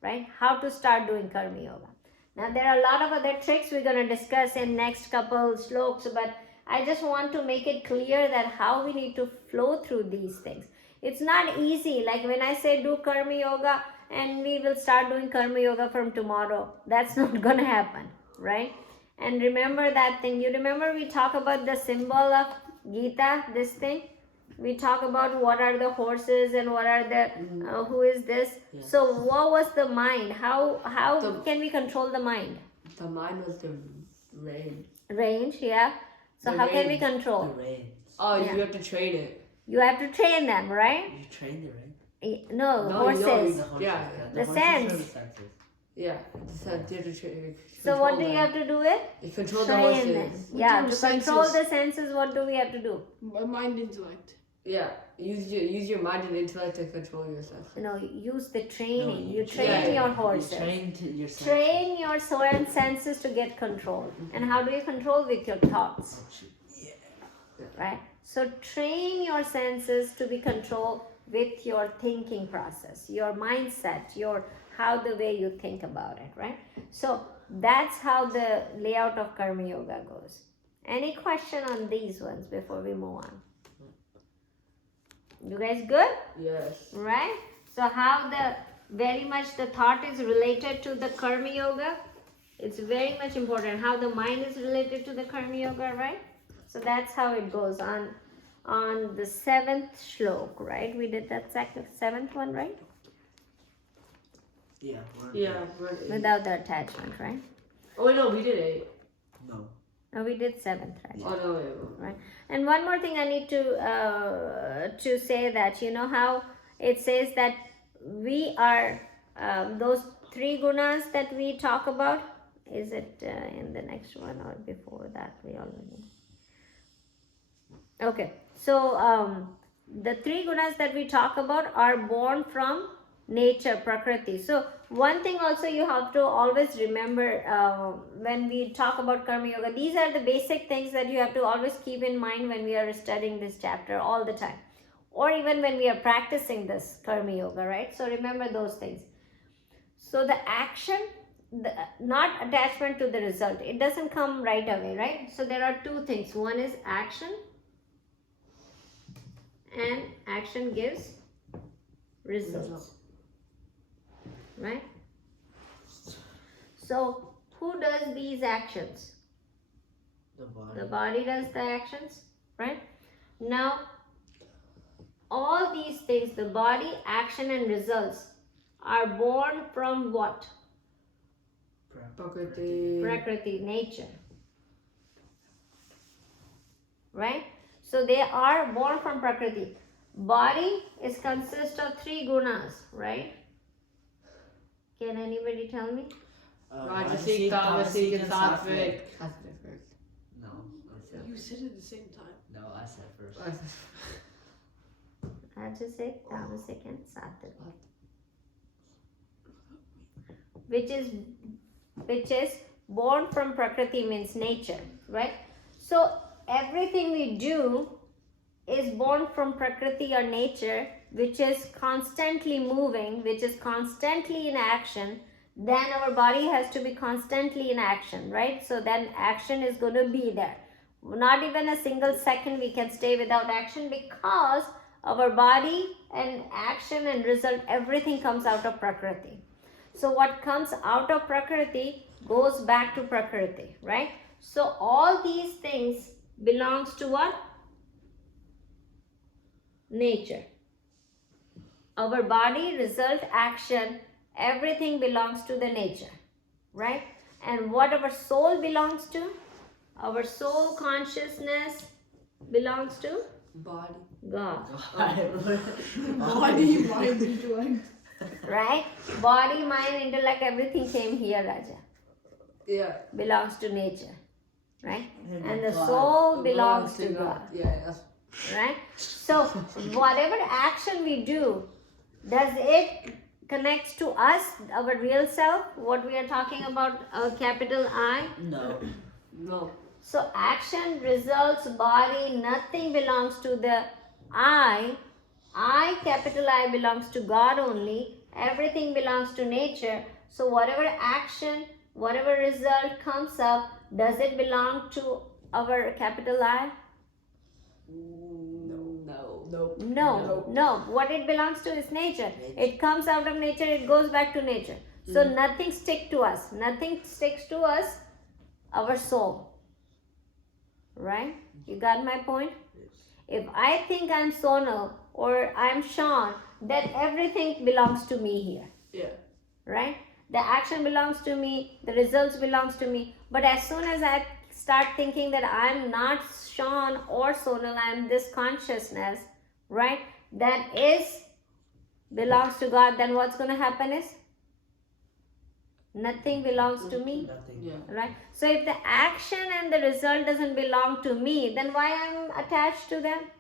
Right? How to start doing Karma Yoga. Now there are a lot of other tricks we're going to discuss in next couple sloks, but I just want to make it clear that how we need to flow through these things. It's not easy. Like when I say do Karma Yoga and we will start doing Karma Yoga from tomorrow, that's not going to happen, right? And remember that thing. You remember we talk about the symbol of Gita, this thing? We talk about what are the horses and what are the, who is this? Yes. So what was the mind? How can we control the mind? The mind was the range. Range, yeah. So The how can we range. The control? reins. Oh, Yeah. you have to train it. You have to train them, right? You train the reins. No, No, horses. The horses. Yeah. The horses sense. are the senses. Yeah, you have to train. So what do you have to do with? You control the Train them. horses. Yeah, Which to are control senses? the senses, what do we have to do? Mind, intellect. Yeah. Use your mind and intellect to control yourself. Use the training. No, you train yeah, your you horses. You train to yourself. Train your soul and senses to get control. And how do you control? With your thoughts. Oh, shoot. Yeah. Right? So train your senses to be controlled with your thinking process, your mindset, how the way you think about it, right? So that's how the layout of Karma Yoga goes. Any question on these ones before we move on? You guys good? Yes. Right? So how very much the thought is related to the Karma Yoga. It's very much important how the mind is related to the Karma Yoga, right? So that's how it goes on the 7th shlok, right? We did that seventh one, right? Yeah. Yeah. Without the attachment, right? Oh no, we did 8. No. No, we did 7th, right? Oh no, wait. Right. And one more thing I need to say that how it says that we are those 3 gunas that we talk about. Is it in the next one or before that? We already. Okay. So the 3 gunas that we talk about are born from nature, prakriti. So one thing also you have to always remember when we talk about Karma Yoga, these are the basic things that you have to always keep in mind when we are studying this chapter all the time, or even when we are practicing this Karma Yoga, right? So remember those things. So the action, not attachment to the result, it doesn't come right away, right? So there are 2 things. One is action, and action gives results. Right? So who does these actions? The body. The body does the actions, right? Now all these things, the body, action and results, are born from what? Prakriti, nature. Right? So they are born from Prakriti. Body is consist of 3 gunas, right? Can anybody tell me? Rajasic, Tamasic, and Sattvic. No, I said You first. said it at the same time. No, I said first. Rajasic, Tamasic and Sattvic. Which is born from Prakriti, means nature, right? So everything we do is born from Prakriti or nature, which is constantly moving, which is constantly in action. Then our body has to be constantly in action, right? So then action is going to be there. Not even a single second we can stay without action, because our body and action and result, everything comes out of Prakriti. So what comes out of Prakriti goes back to Prakriti, right? So all these things belongs to what? Nature. Our body, result, action, everything belongs to the nature, right? And what our soul belongs to? Our soul consciousness belongs to Body. God. Body, mind, intellect. Right? Body, mind, intellect, everything came here, Raja. Yeah. Belongs to nature. Right? And And the God. soul belongs to God. Yeah. Right? So whatever action we do, does it connects to us, our real self, what we are talking about, capital I? No. No. So action, results, body, nothing belongs to the I. I, capital I, belongs to God only. Everything belongs to nature. So whatever action, whatever result comes up, does it belong to our capital I? No. What it belongs to is nature. It comes out of nature, it goes back to nature. So nothing sticks to us. Nothing sticks to us, our soul. Right? You got my point? If I think I'm Sonal or I'm Sean, then everything belongs to me here. Yeah. Right? The action belongs to me, the results belongs to me. But as soon as I start thinking that I'm not Sean or Sonal, I'm this consciousness, right? That belongs to God, then what's going to happen is nothing belongs to me. Nothing. Yeah. Right? So if the action and the result doesn't belong to me, then why I'm attached to them?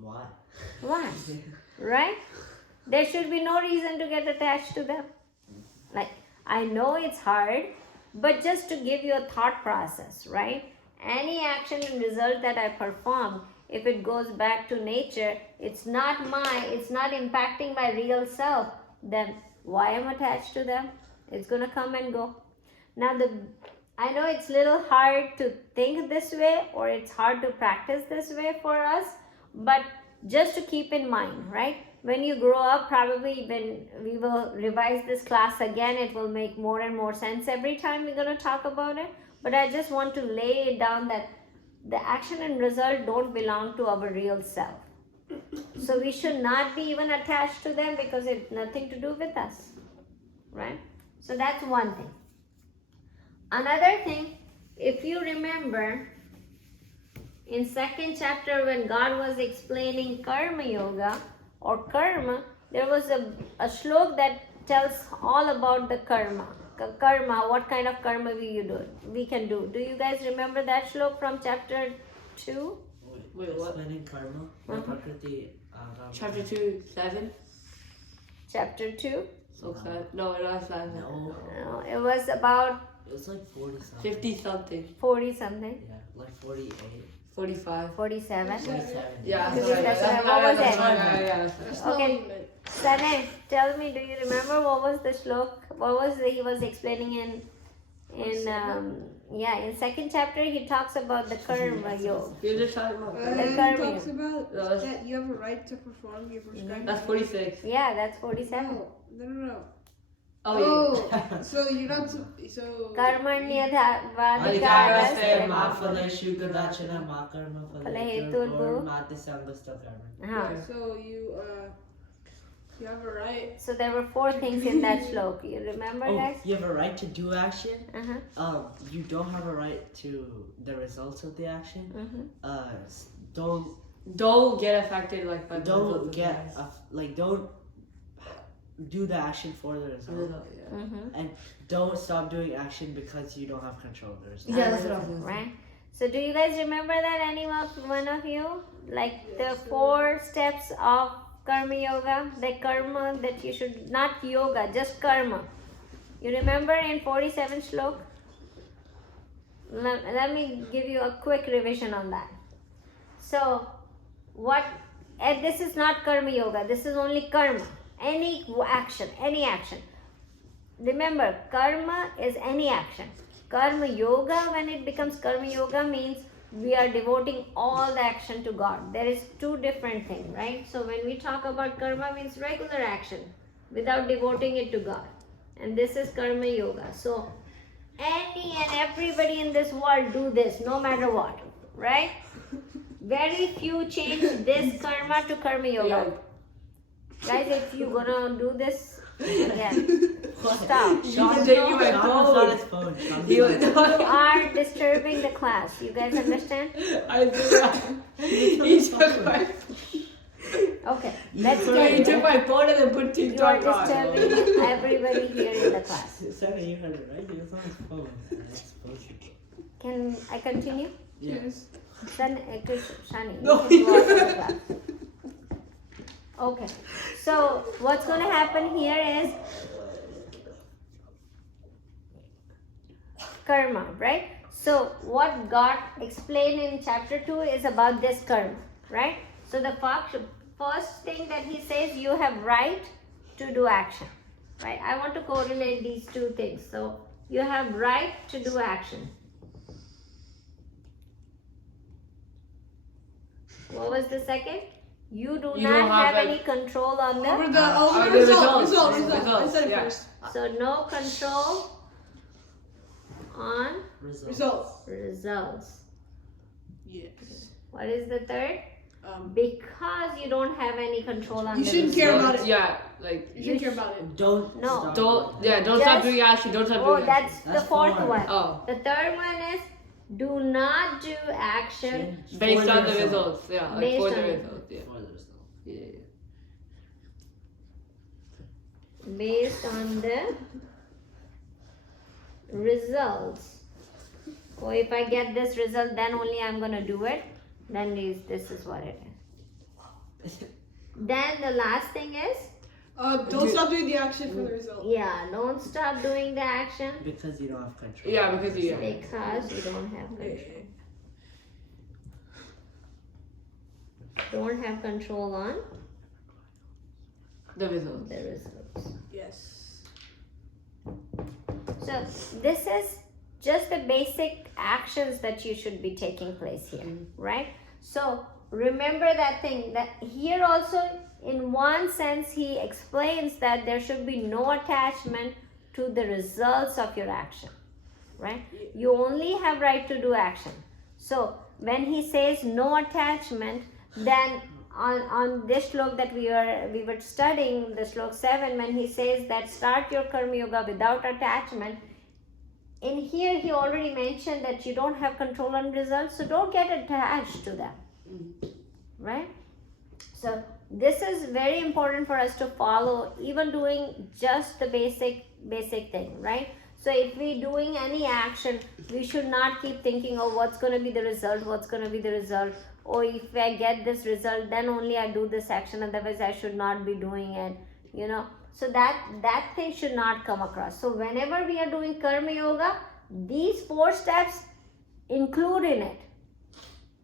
Why? Why? Right? There should be no reason to get attached to them. Like, I know it's hard, but just to give you a thought process, right? Any action and result that I perform, if it goes back to nature, it's not impacting my real self, then why am I attached to them? It's gonna come and go. Now, I know it's little hard to think this way, or it's hard to practice this way for us, but just to keep in mind, right? When you grow up, probably when we will revise this class again, it will make more and more sense every time we're going to talk about it. But I just want to lay it down that the action and result don't belong to our real self. So we should not be even attached to them because it's nothing to do with us, right? So that's one thing. Another thing, if you remember, in second chapter when God was explaining Karma Yoga or Karma, there was a shlok that tells all about the karma. Karma, what kind of karma we can do. Do you guys remember that shlok from chapter 2? Wait, what? Explaining karma? Prakriti, Chapter 2, 7? Chapter 2? So sad. No, not 7. No. No, it was about It was like 40 something. 50 something. 40 something, Yeah, like 48. 45. 47. 47. Yeah, Because sorry, that's that's what was that's it? right, yeah. That's Okay. not even Sanay, tell me, do you remember what was the shlok? What was he was explaining in second chapter? He talks about the karma yoga. You're just talking about The He karma. talks about No, that's- that you have a right to perform your prescribed. That's 46. Yeah, that's 47. No. Oh, yeah. So you're not so. Karmanyadhavadikaras. Ma phaleshu kadachana ma karma Phaleheturbu. ma tisambhasta karma. Uh-huh. So you have a right. So there were 4 things in that shlok. You remember, Oh, guys? you have a right to do action. Uh-huh. You don't have a right to the results of the action. Mm-hmm. Don't get affected like by the Don't result of get the don't do the action for the result. result, yeah. Mm-hmm. And don't stop doing action because you don't have control of the result. Yeah, that's what I was gonna say. Right? So do you guys remember that, one of you? Like the 4 steps of karma yoga, the karma that you should, not yoga, just karma. You remember in 47 shlok? Let me give you a quick revision on that. So and this is not karma yoga, this is only karma. Any action. Remember, karma is any action. Karma yoga, when it becomes karma yoga, means we are devoting all the action to God. There is 2 different things, right? So when we talk about karma, means regular action without devoting it to God. And this is karma yoga. So any and everybody in this world do this, no matter what, right? Very few change this karma to karma yoga. Guys, if you're gonna do this again, stop. Sean taking my phone. You are disturbing the class. You guys understand? I do. He took my Okay, let's He get took it. my phone and then put You are TikTok on. disturbing everybody here in the class. Sarah, you heard it right? He was on his phone. That's supposed to. Can I continue? Yes. Shani, No. you can go out of the class. Okay, so what's going to happen here is karma, right? So what God explained in chapter 2 is about this karma, right? So the first thing that he says, you have right to do action, right? I want to correlate these 2 things. So you have right to do action. What was the second? You do You not don't have have a- any control on Over them. the the results. results. I said it Yeah. first. So no control on results. Yes. What is the third? Because you don't have any control on You the shouldn't results. care about it. Yeah, like You shouldn't care about it. Don't No. stop don't doing don't stop Just- doing action. Don't stop Oh, doing that's action. the That's 4th 4. one. Oh, The 3rd one is do not do action action. based For on the result. results. Yeah, like Based for the on it. results. Yeah. For the result. Yeah. based on the results. Oh, if I get this result, then only I'm gonna do it. Then this is what it is. Then the last thing is, Don't stop doing the action for the result. yeah, don't stop doing the action Because you don't have control. Yeah, because you. because you don't have control. Don't have control on The result. the results. Yes. So this is just the basic actions that you should be taking place here, right? So remember that thing that here also in one sense he explains that there should be no attachment to the results of your action, right? You only have right to do action. So when he says no attachment, then on this slok that we were studying, the slok 7, when he says that start your karma yoga without attachment, in here he already mentioned that you don't have control on results, so don't get attached to them, right? So this is very important for us to follow, even doing just the basic thing, right? So if we doing any action, we should not keep thinking, oh, what's going to be the result, what's going to be the result, or if I get this result, then only I do this action, otherwise I should not be doing it, you know. So that thing should not come across. So whenever we are doing karma yoga, these 4 steps include in it,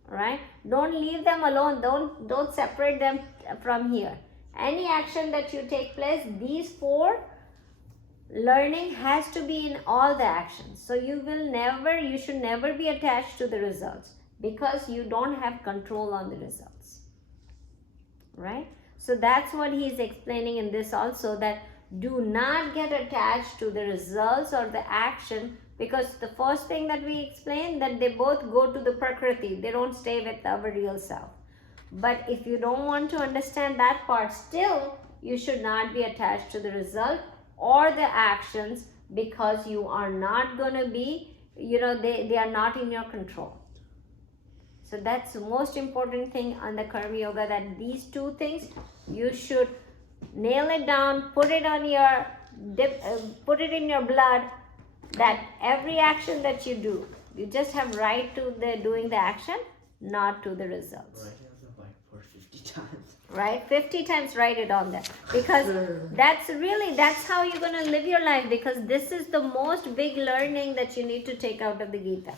right? Don't leave them alone. Don't separate them from here. Any action that you take place, these 4 learning has to be in all the actions. So you should never be attached to the results because you don't have control on the results, right? So that's what he is explaining in this also, that do not get attached to the results or the action, because the first thing that we explained, that they both go to the prakriti, they don't stay with our real self. But if you don't want to understand that part, still you should not be attached to the result or the actions, because you are not going to be, they are not in your control. So that's the most important thing on the karma yoga, that these 2 things you should nail it down, put it in your blood, that every action that you do, you just have right to doing the action, not to the results. Write it on the whiteboard 50 times. Right? 50 times write it on there, because that's how you're going to live your life, because this is the most big learning that you need to take out of the Gita.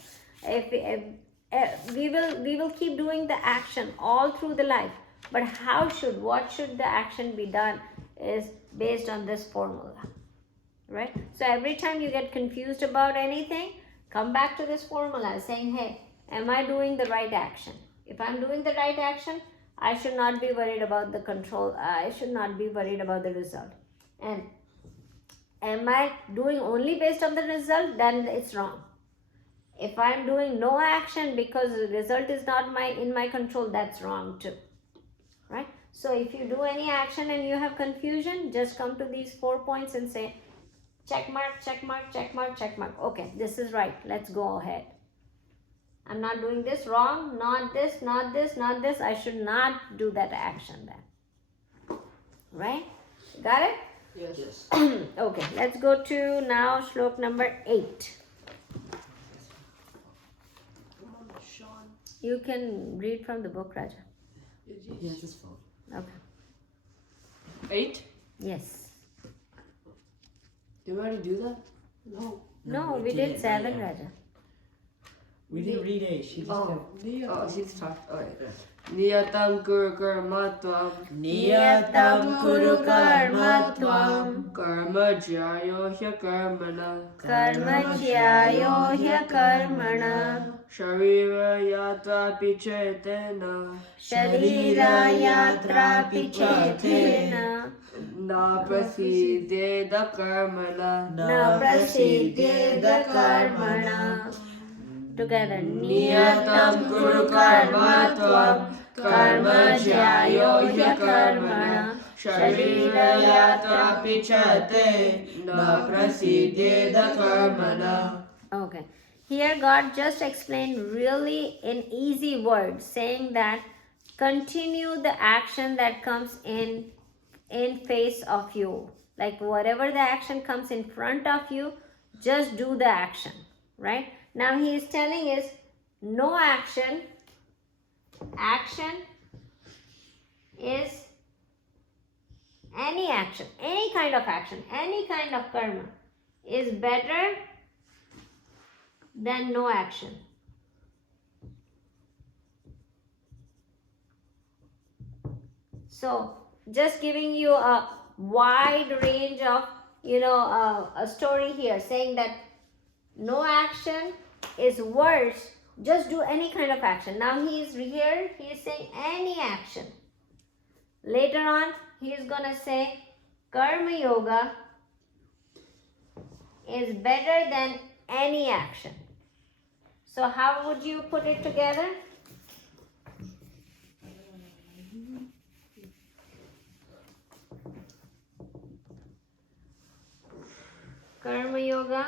We will keep doing the action all through the life, but what should the action be done is based on this formula, right? So every time you get confused about anything, come back to this formula saying, hey, am I doing the right action? If I'm doing the right action, I should not be worried about the control. I should not be worried about the result. And am I doing only based on the result? Then it's wrong. If I'm doing no action because the result is not in my control, that's wrong too, right? So if you do any action and you have confusion, just come to these 4 points and say, check mark, check mark, check mark, check mark. Okay, this is right. Let's go ahead. I'm not doing this wrong, not this, not this, not this. I should not do that action then. Right? Got it? Yes. Okay, let's go to now slok number 8. Come on, Sean. You can read from the book, Raja. He has his phone. Okay. 8? Yes. Did we already do that? No, we did 7, Raja. We didn't read 8. She just kept... Oh, she's talked. Alright. Niyatam kuru karma tvam. Niyatam kuru karma tvam. Karma jyayo hya karmana. Karma jyayo hya karmana. Sharira yatra pichetena. Sharira yatra pichetena. Na prasideda karmana. Na prasideda karmana. Together. Niyatam kuru karma tvam. Karma jyayo hya karmana. Sharira yatra pichate. Na prasideda karmana. Okay. Here God just explained really in easy words, saying that continue the action that comes in face of you. Like whatever the action comes in front of you, just do the action, right? Now he is telling us no action, is any action, any kind of action, any kind of karma is better than no action. So just giving you a wide range of, a story here saying that no action is worse. Just do any kind of action. Now he is saying any action. Later on, he is gonna say karma yoga is better than any action. So how would you put it together? Karma yoga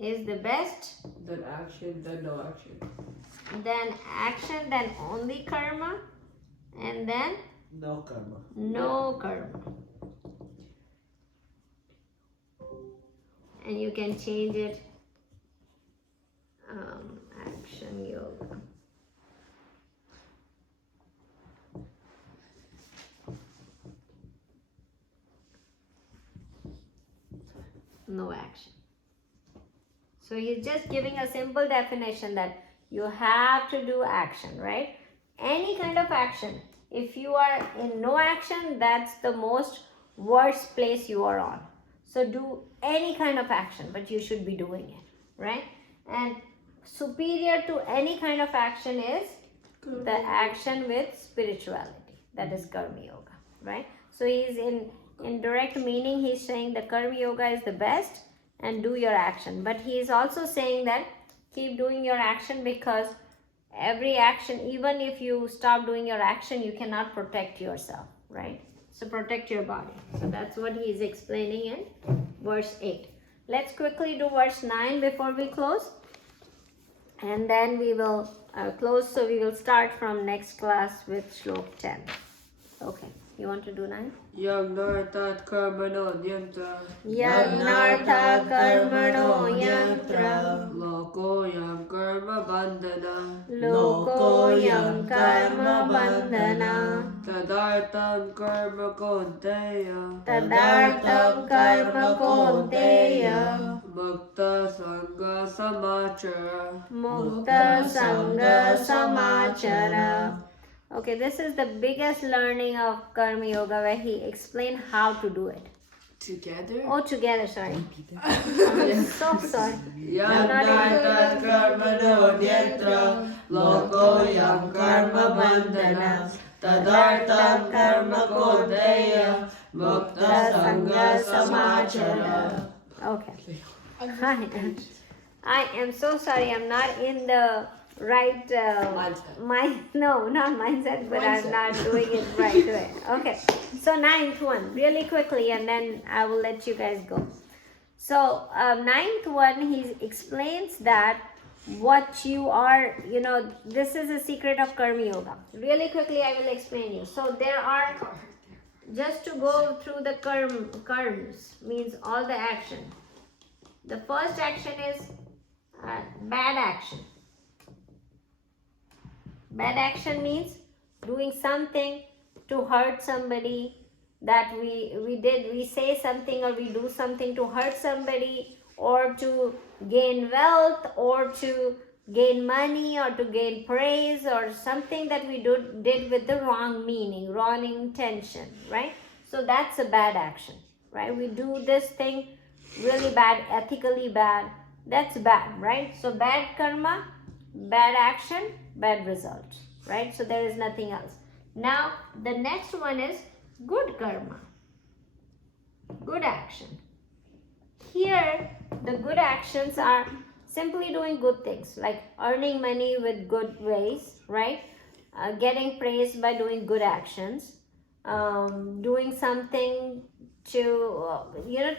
is the best, Then action, then no action. then action, then only karma, and then No karma. no karma. And you can change it, action yoga. No action. So he's just giving a simple definition that you have to do action, right? Any kind of action. If you are in no action, that's the most worst place you are on. So do any kind of action, but you should be doing it, right? And superior to any kind of action is the action with spirituality. That is karma yoga, right? So he's in direct meaning, he's saying the karma yoga is the best and do your action. But he is also saying that keep doing your action, because every action, even if you stop doing your action, you cannot protect yourself, right? So protect your body. So that's what he is explaining in verse 8. Let's quickly do verse 9 before we close. And then we will close. So we will start from next class with shlok 10. Okay. You want to do 9? Yam nartat karmano yantra. Yannartha karmano yantra Loko yam karma bandhana. loko yam karma bandhana Tadartam karma konteya. tadartam karma konteya Mukta sangha samachara. mukta sangha samachara. Okay, this is the biggest learning of karma yoga, where he explained how to do it. Together? Oh, together, sorry. I'm so sorry. Yam not able to- nartat karmano yantra. Loko yam karma bandhana. Tadartam karma konteya. Mukta sangha samachara. Okay. I am so sorry. I'm not in the right not mindset, but I'm Mindset. not doing it right way. Okay. So 9th one, really quickly, and then I will let you guys go. So 9th one, he explains that what you are, this is a secret of karma yoga. Really quickly, I will explain you. So there are, just to go through the karms, means all the action. The first action is bad action. Bad action means doing something to hurt somebody, that we say something or we do something to hurt somebody, or to gain wealth, or to gain money, or to gain praise, or something that we did with the wrong meaning, wrong intention, right? So that's a bad action, right? We do this thing really bad, ethically bad, that's bad, right? So bad karma, bad action, bad result, right? So there is nothing else. Now the next one is good karma, good action. Here the good actions are simply doing good things, like earning money with good ways, right? Getting praised by doing good actions, doing something to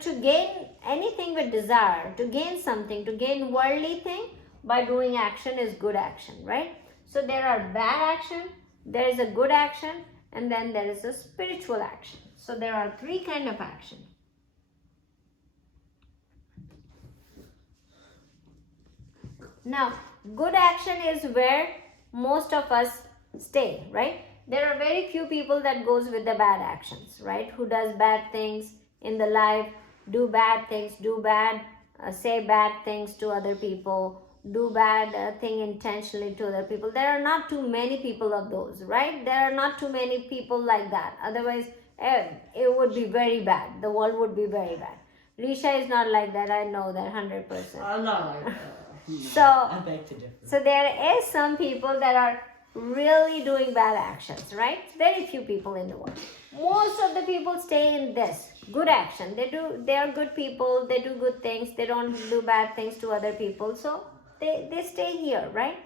to gain anything with desire, to gain something, to gain worldly thing by doing action is good action, right? So there are bad action, there is a good action, and then there is a spiritual action. So there are 3 kind of action. Now good action is where most of us stay, right? There are very few people that goes with the bad actions, right? Who does bad things in the life, do bad things, say bad things to other people, do bad thing intentionally to other people. There are not too many people of those, right? There are not too many people like that. Otherwise, it would be very bad. The world would be very bad. Risha is not like that. I know that 100%. I'm not like that. So, I beg to differ. So there is some people that are really doing bad actions, right? Very few people in the world. Most of the people stay in this good action. They are good people, they do good things, they don't do bad things to other people. So they stay here, right?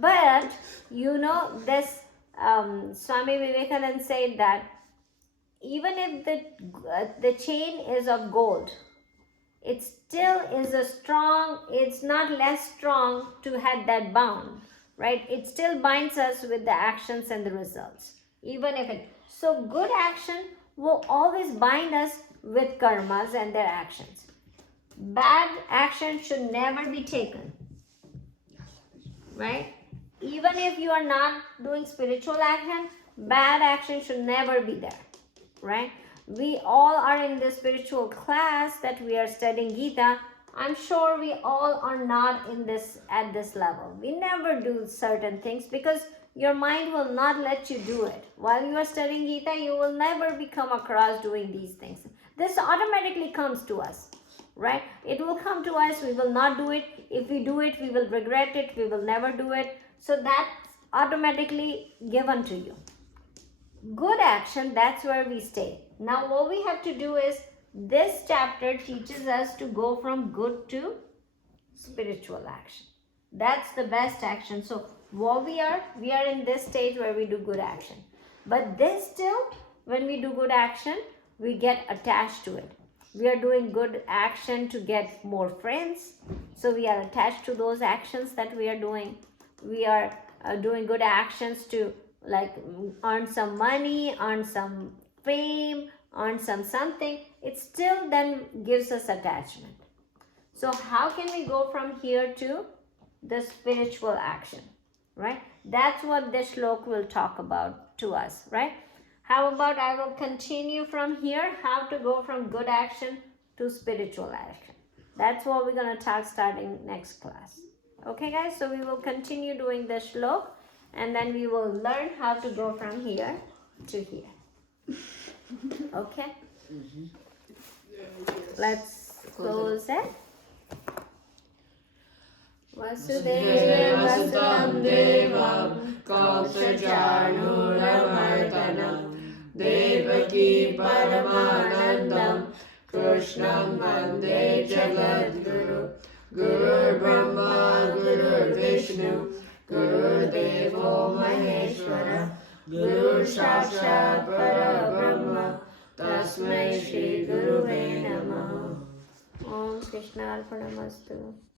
But this Swami Vivekananda said that even if the chain is of gold, it still is it's not less strong to have that bound, right? It still binds us with the actions and the results. So good action will always bind us with karmas and their actions. Bad action should never be taken, right? Even if you are not doing spiritual action, bad action should never be there, right? We all are in this spiritual class that we are studying Gita. I'm sure we all are not at this level. We never do certain things because your mind will not let you do it. While you are studying Gita, you will never come across doing these things. This automatically comes to us, right? It will come to us. We will not do it. If we do it, we will regret it. We will never do it. So that's automatically given to you. Good action, that's where we stay. Now what we have to do is, this chapter teaches us to go from good to spiritual action. That's the best action. So what we are in this stage where we do good action. But this still, when we do good action, we get attached to it. We are doing good action to get more friends. So we are attached to those actions that we are doing. We are doing good actions to earn some money, earn some fame, earn something. It still then gives us attachment. So how can we go from here to the spiritual action, right? That's what this shloka will talk about to us, right? How about I will continue from here, how to go from good action to spiritual action. That's what we're going to talk starting next class. Okay guys, so we will continue doing the shloka. And then we will learn how to go from here to here. Okay? Let's close it. Vasudeva Vasudam Devam Kausajanuramartanam Devaki Paramanandam Krishnam Vande Jagadguru Guru Brahma Guru Vishnu Guru Devo Maheshwara Guru Sakshat Parabrahma Tasmai Shri Guruve Namaha. Om Krishna Arpanamastu.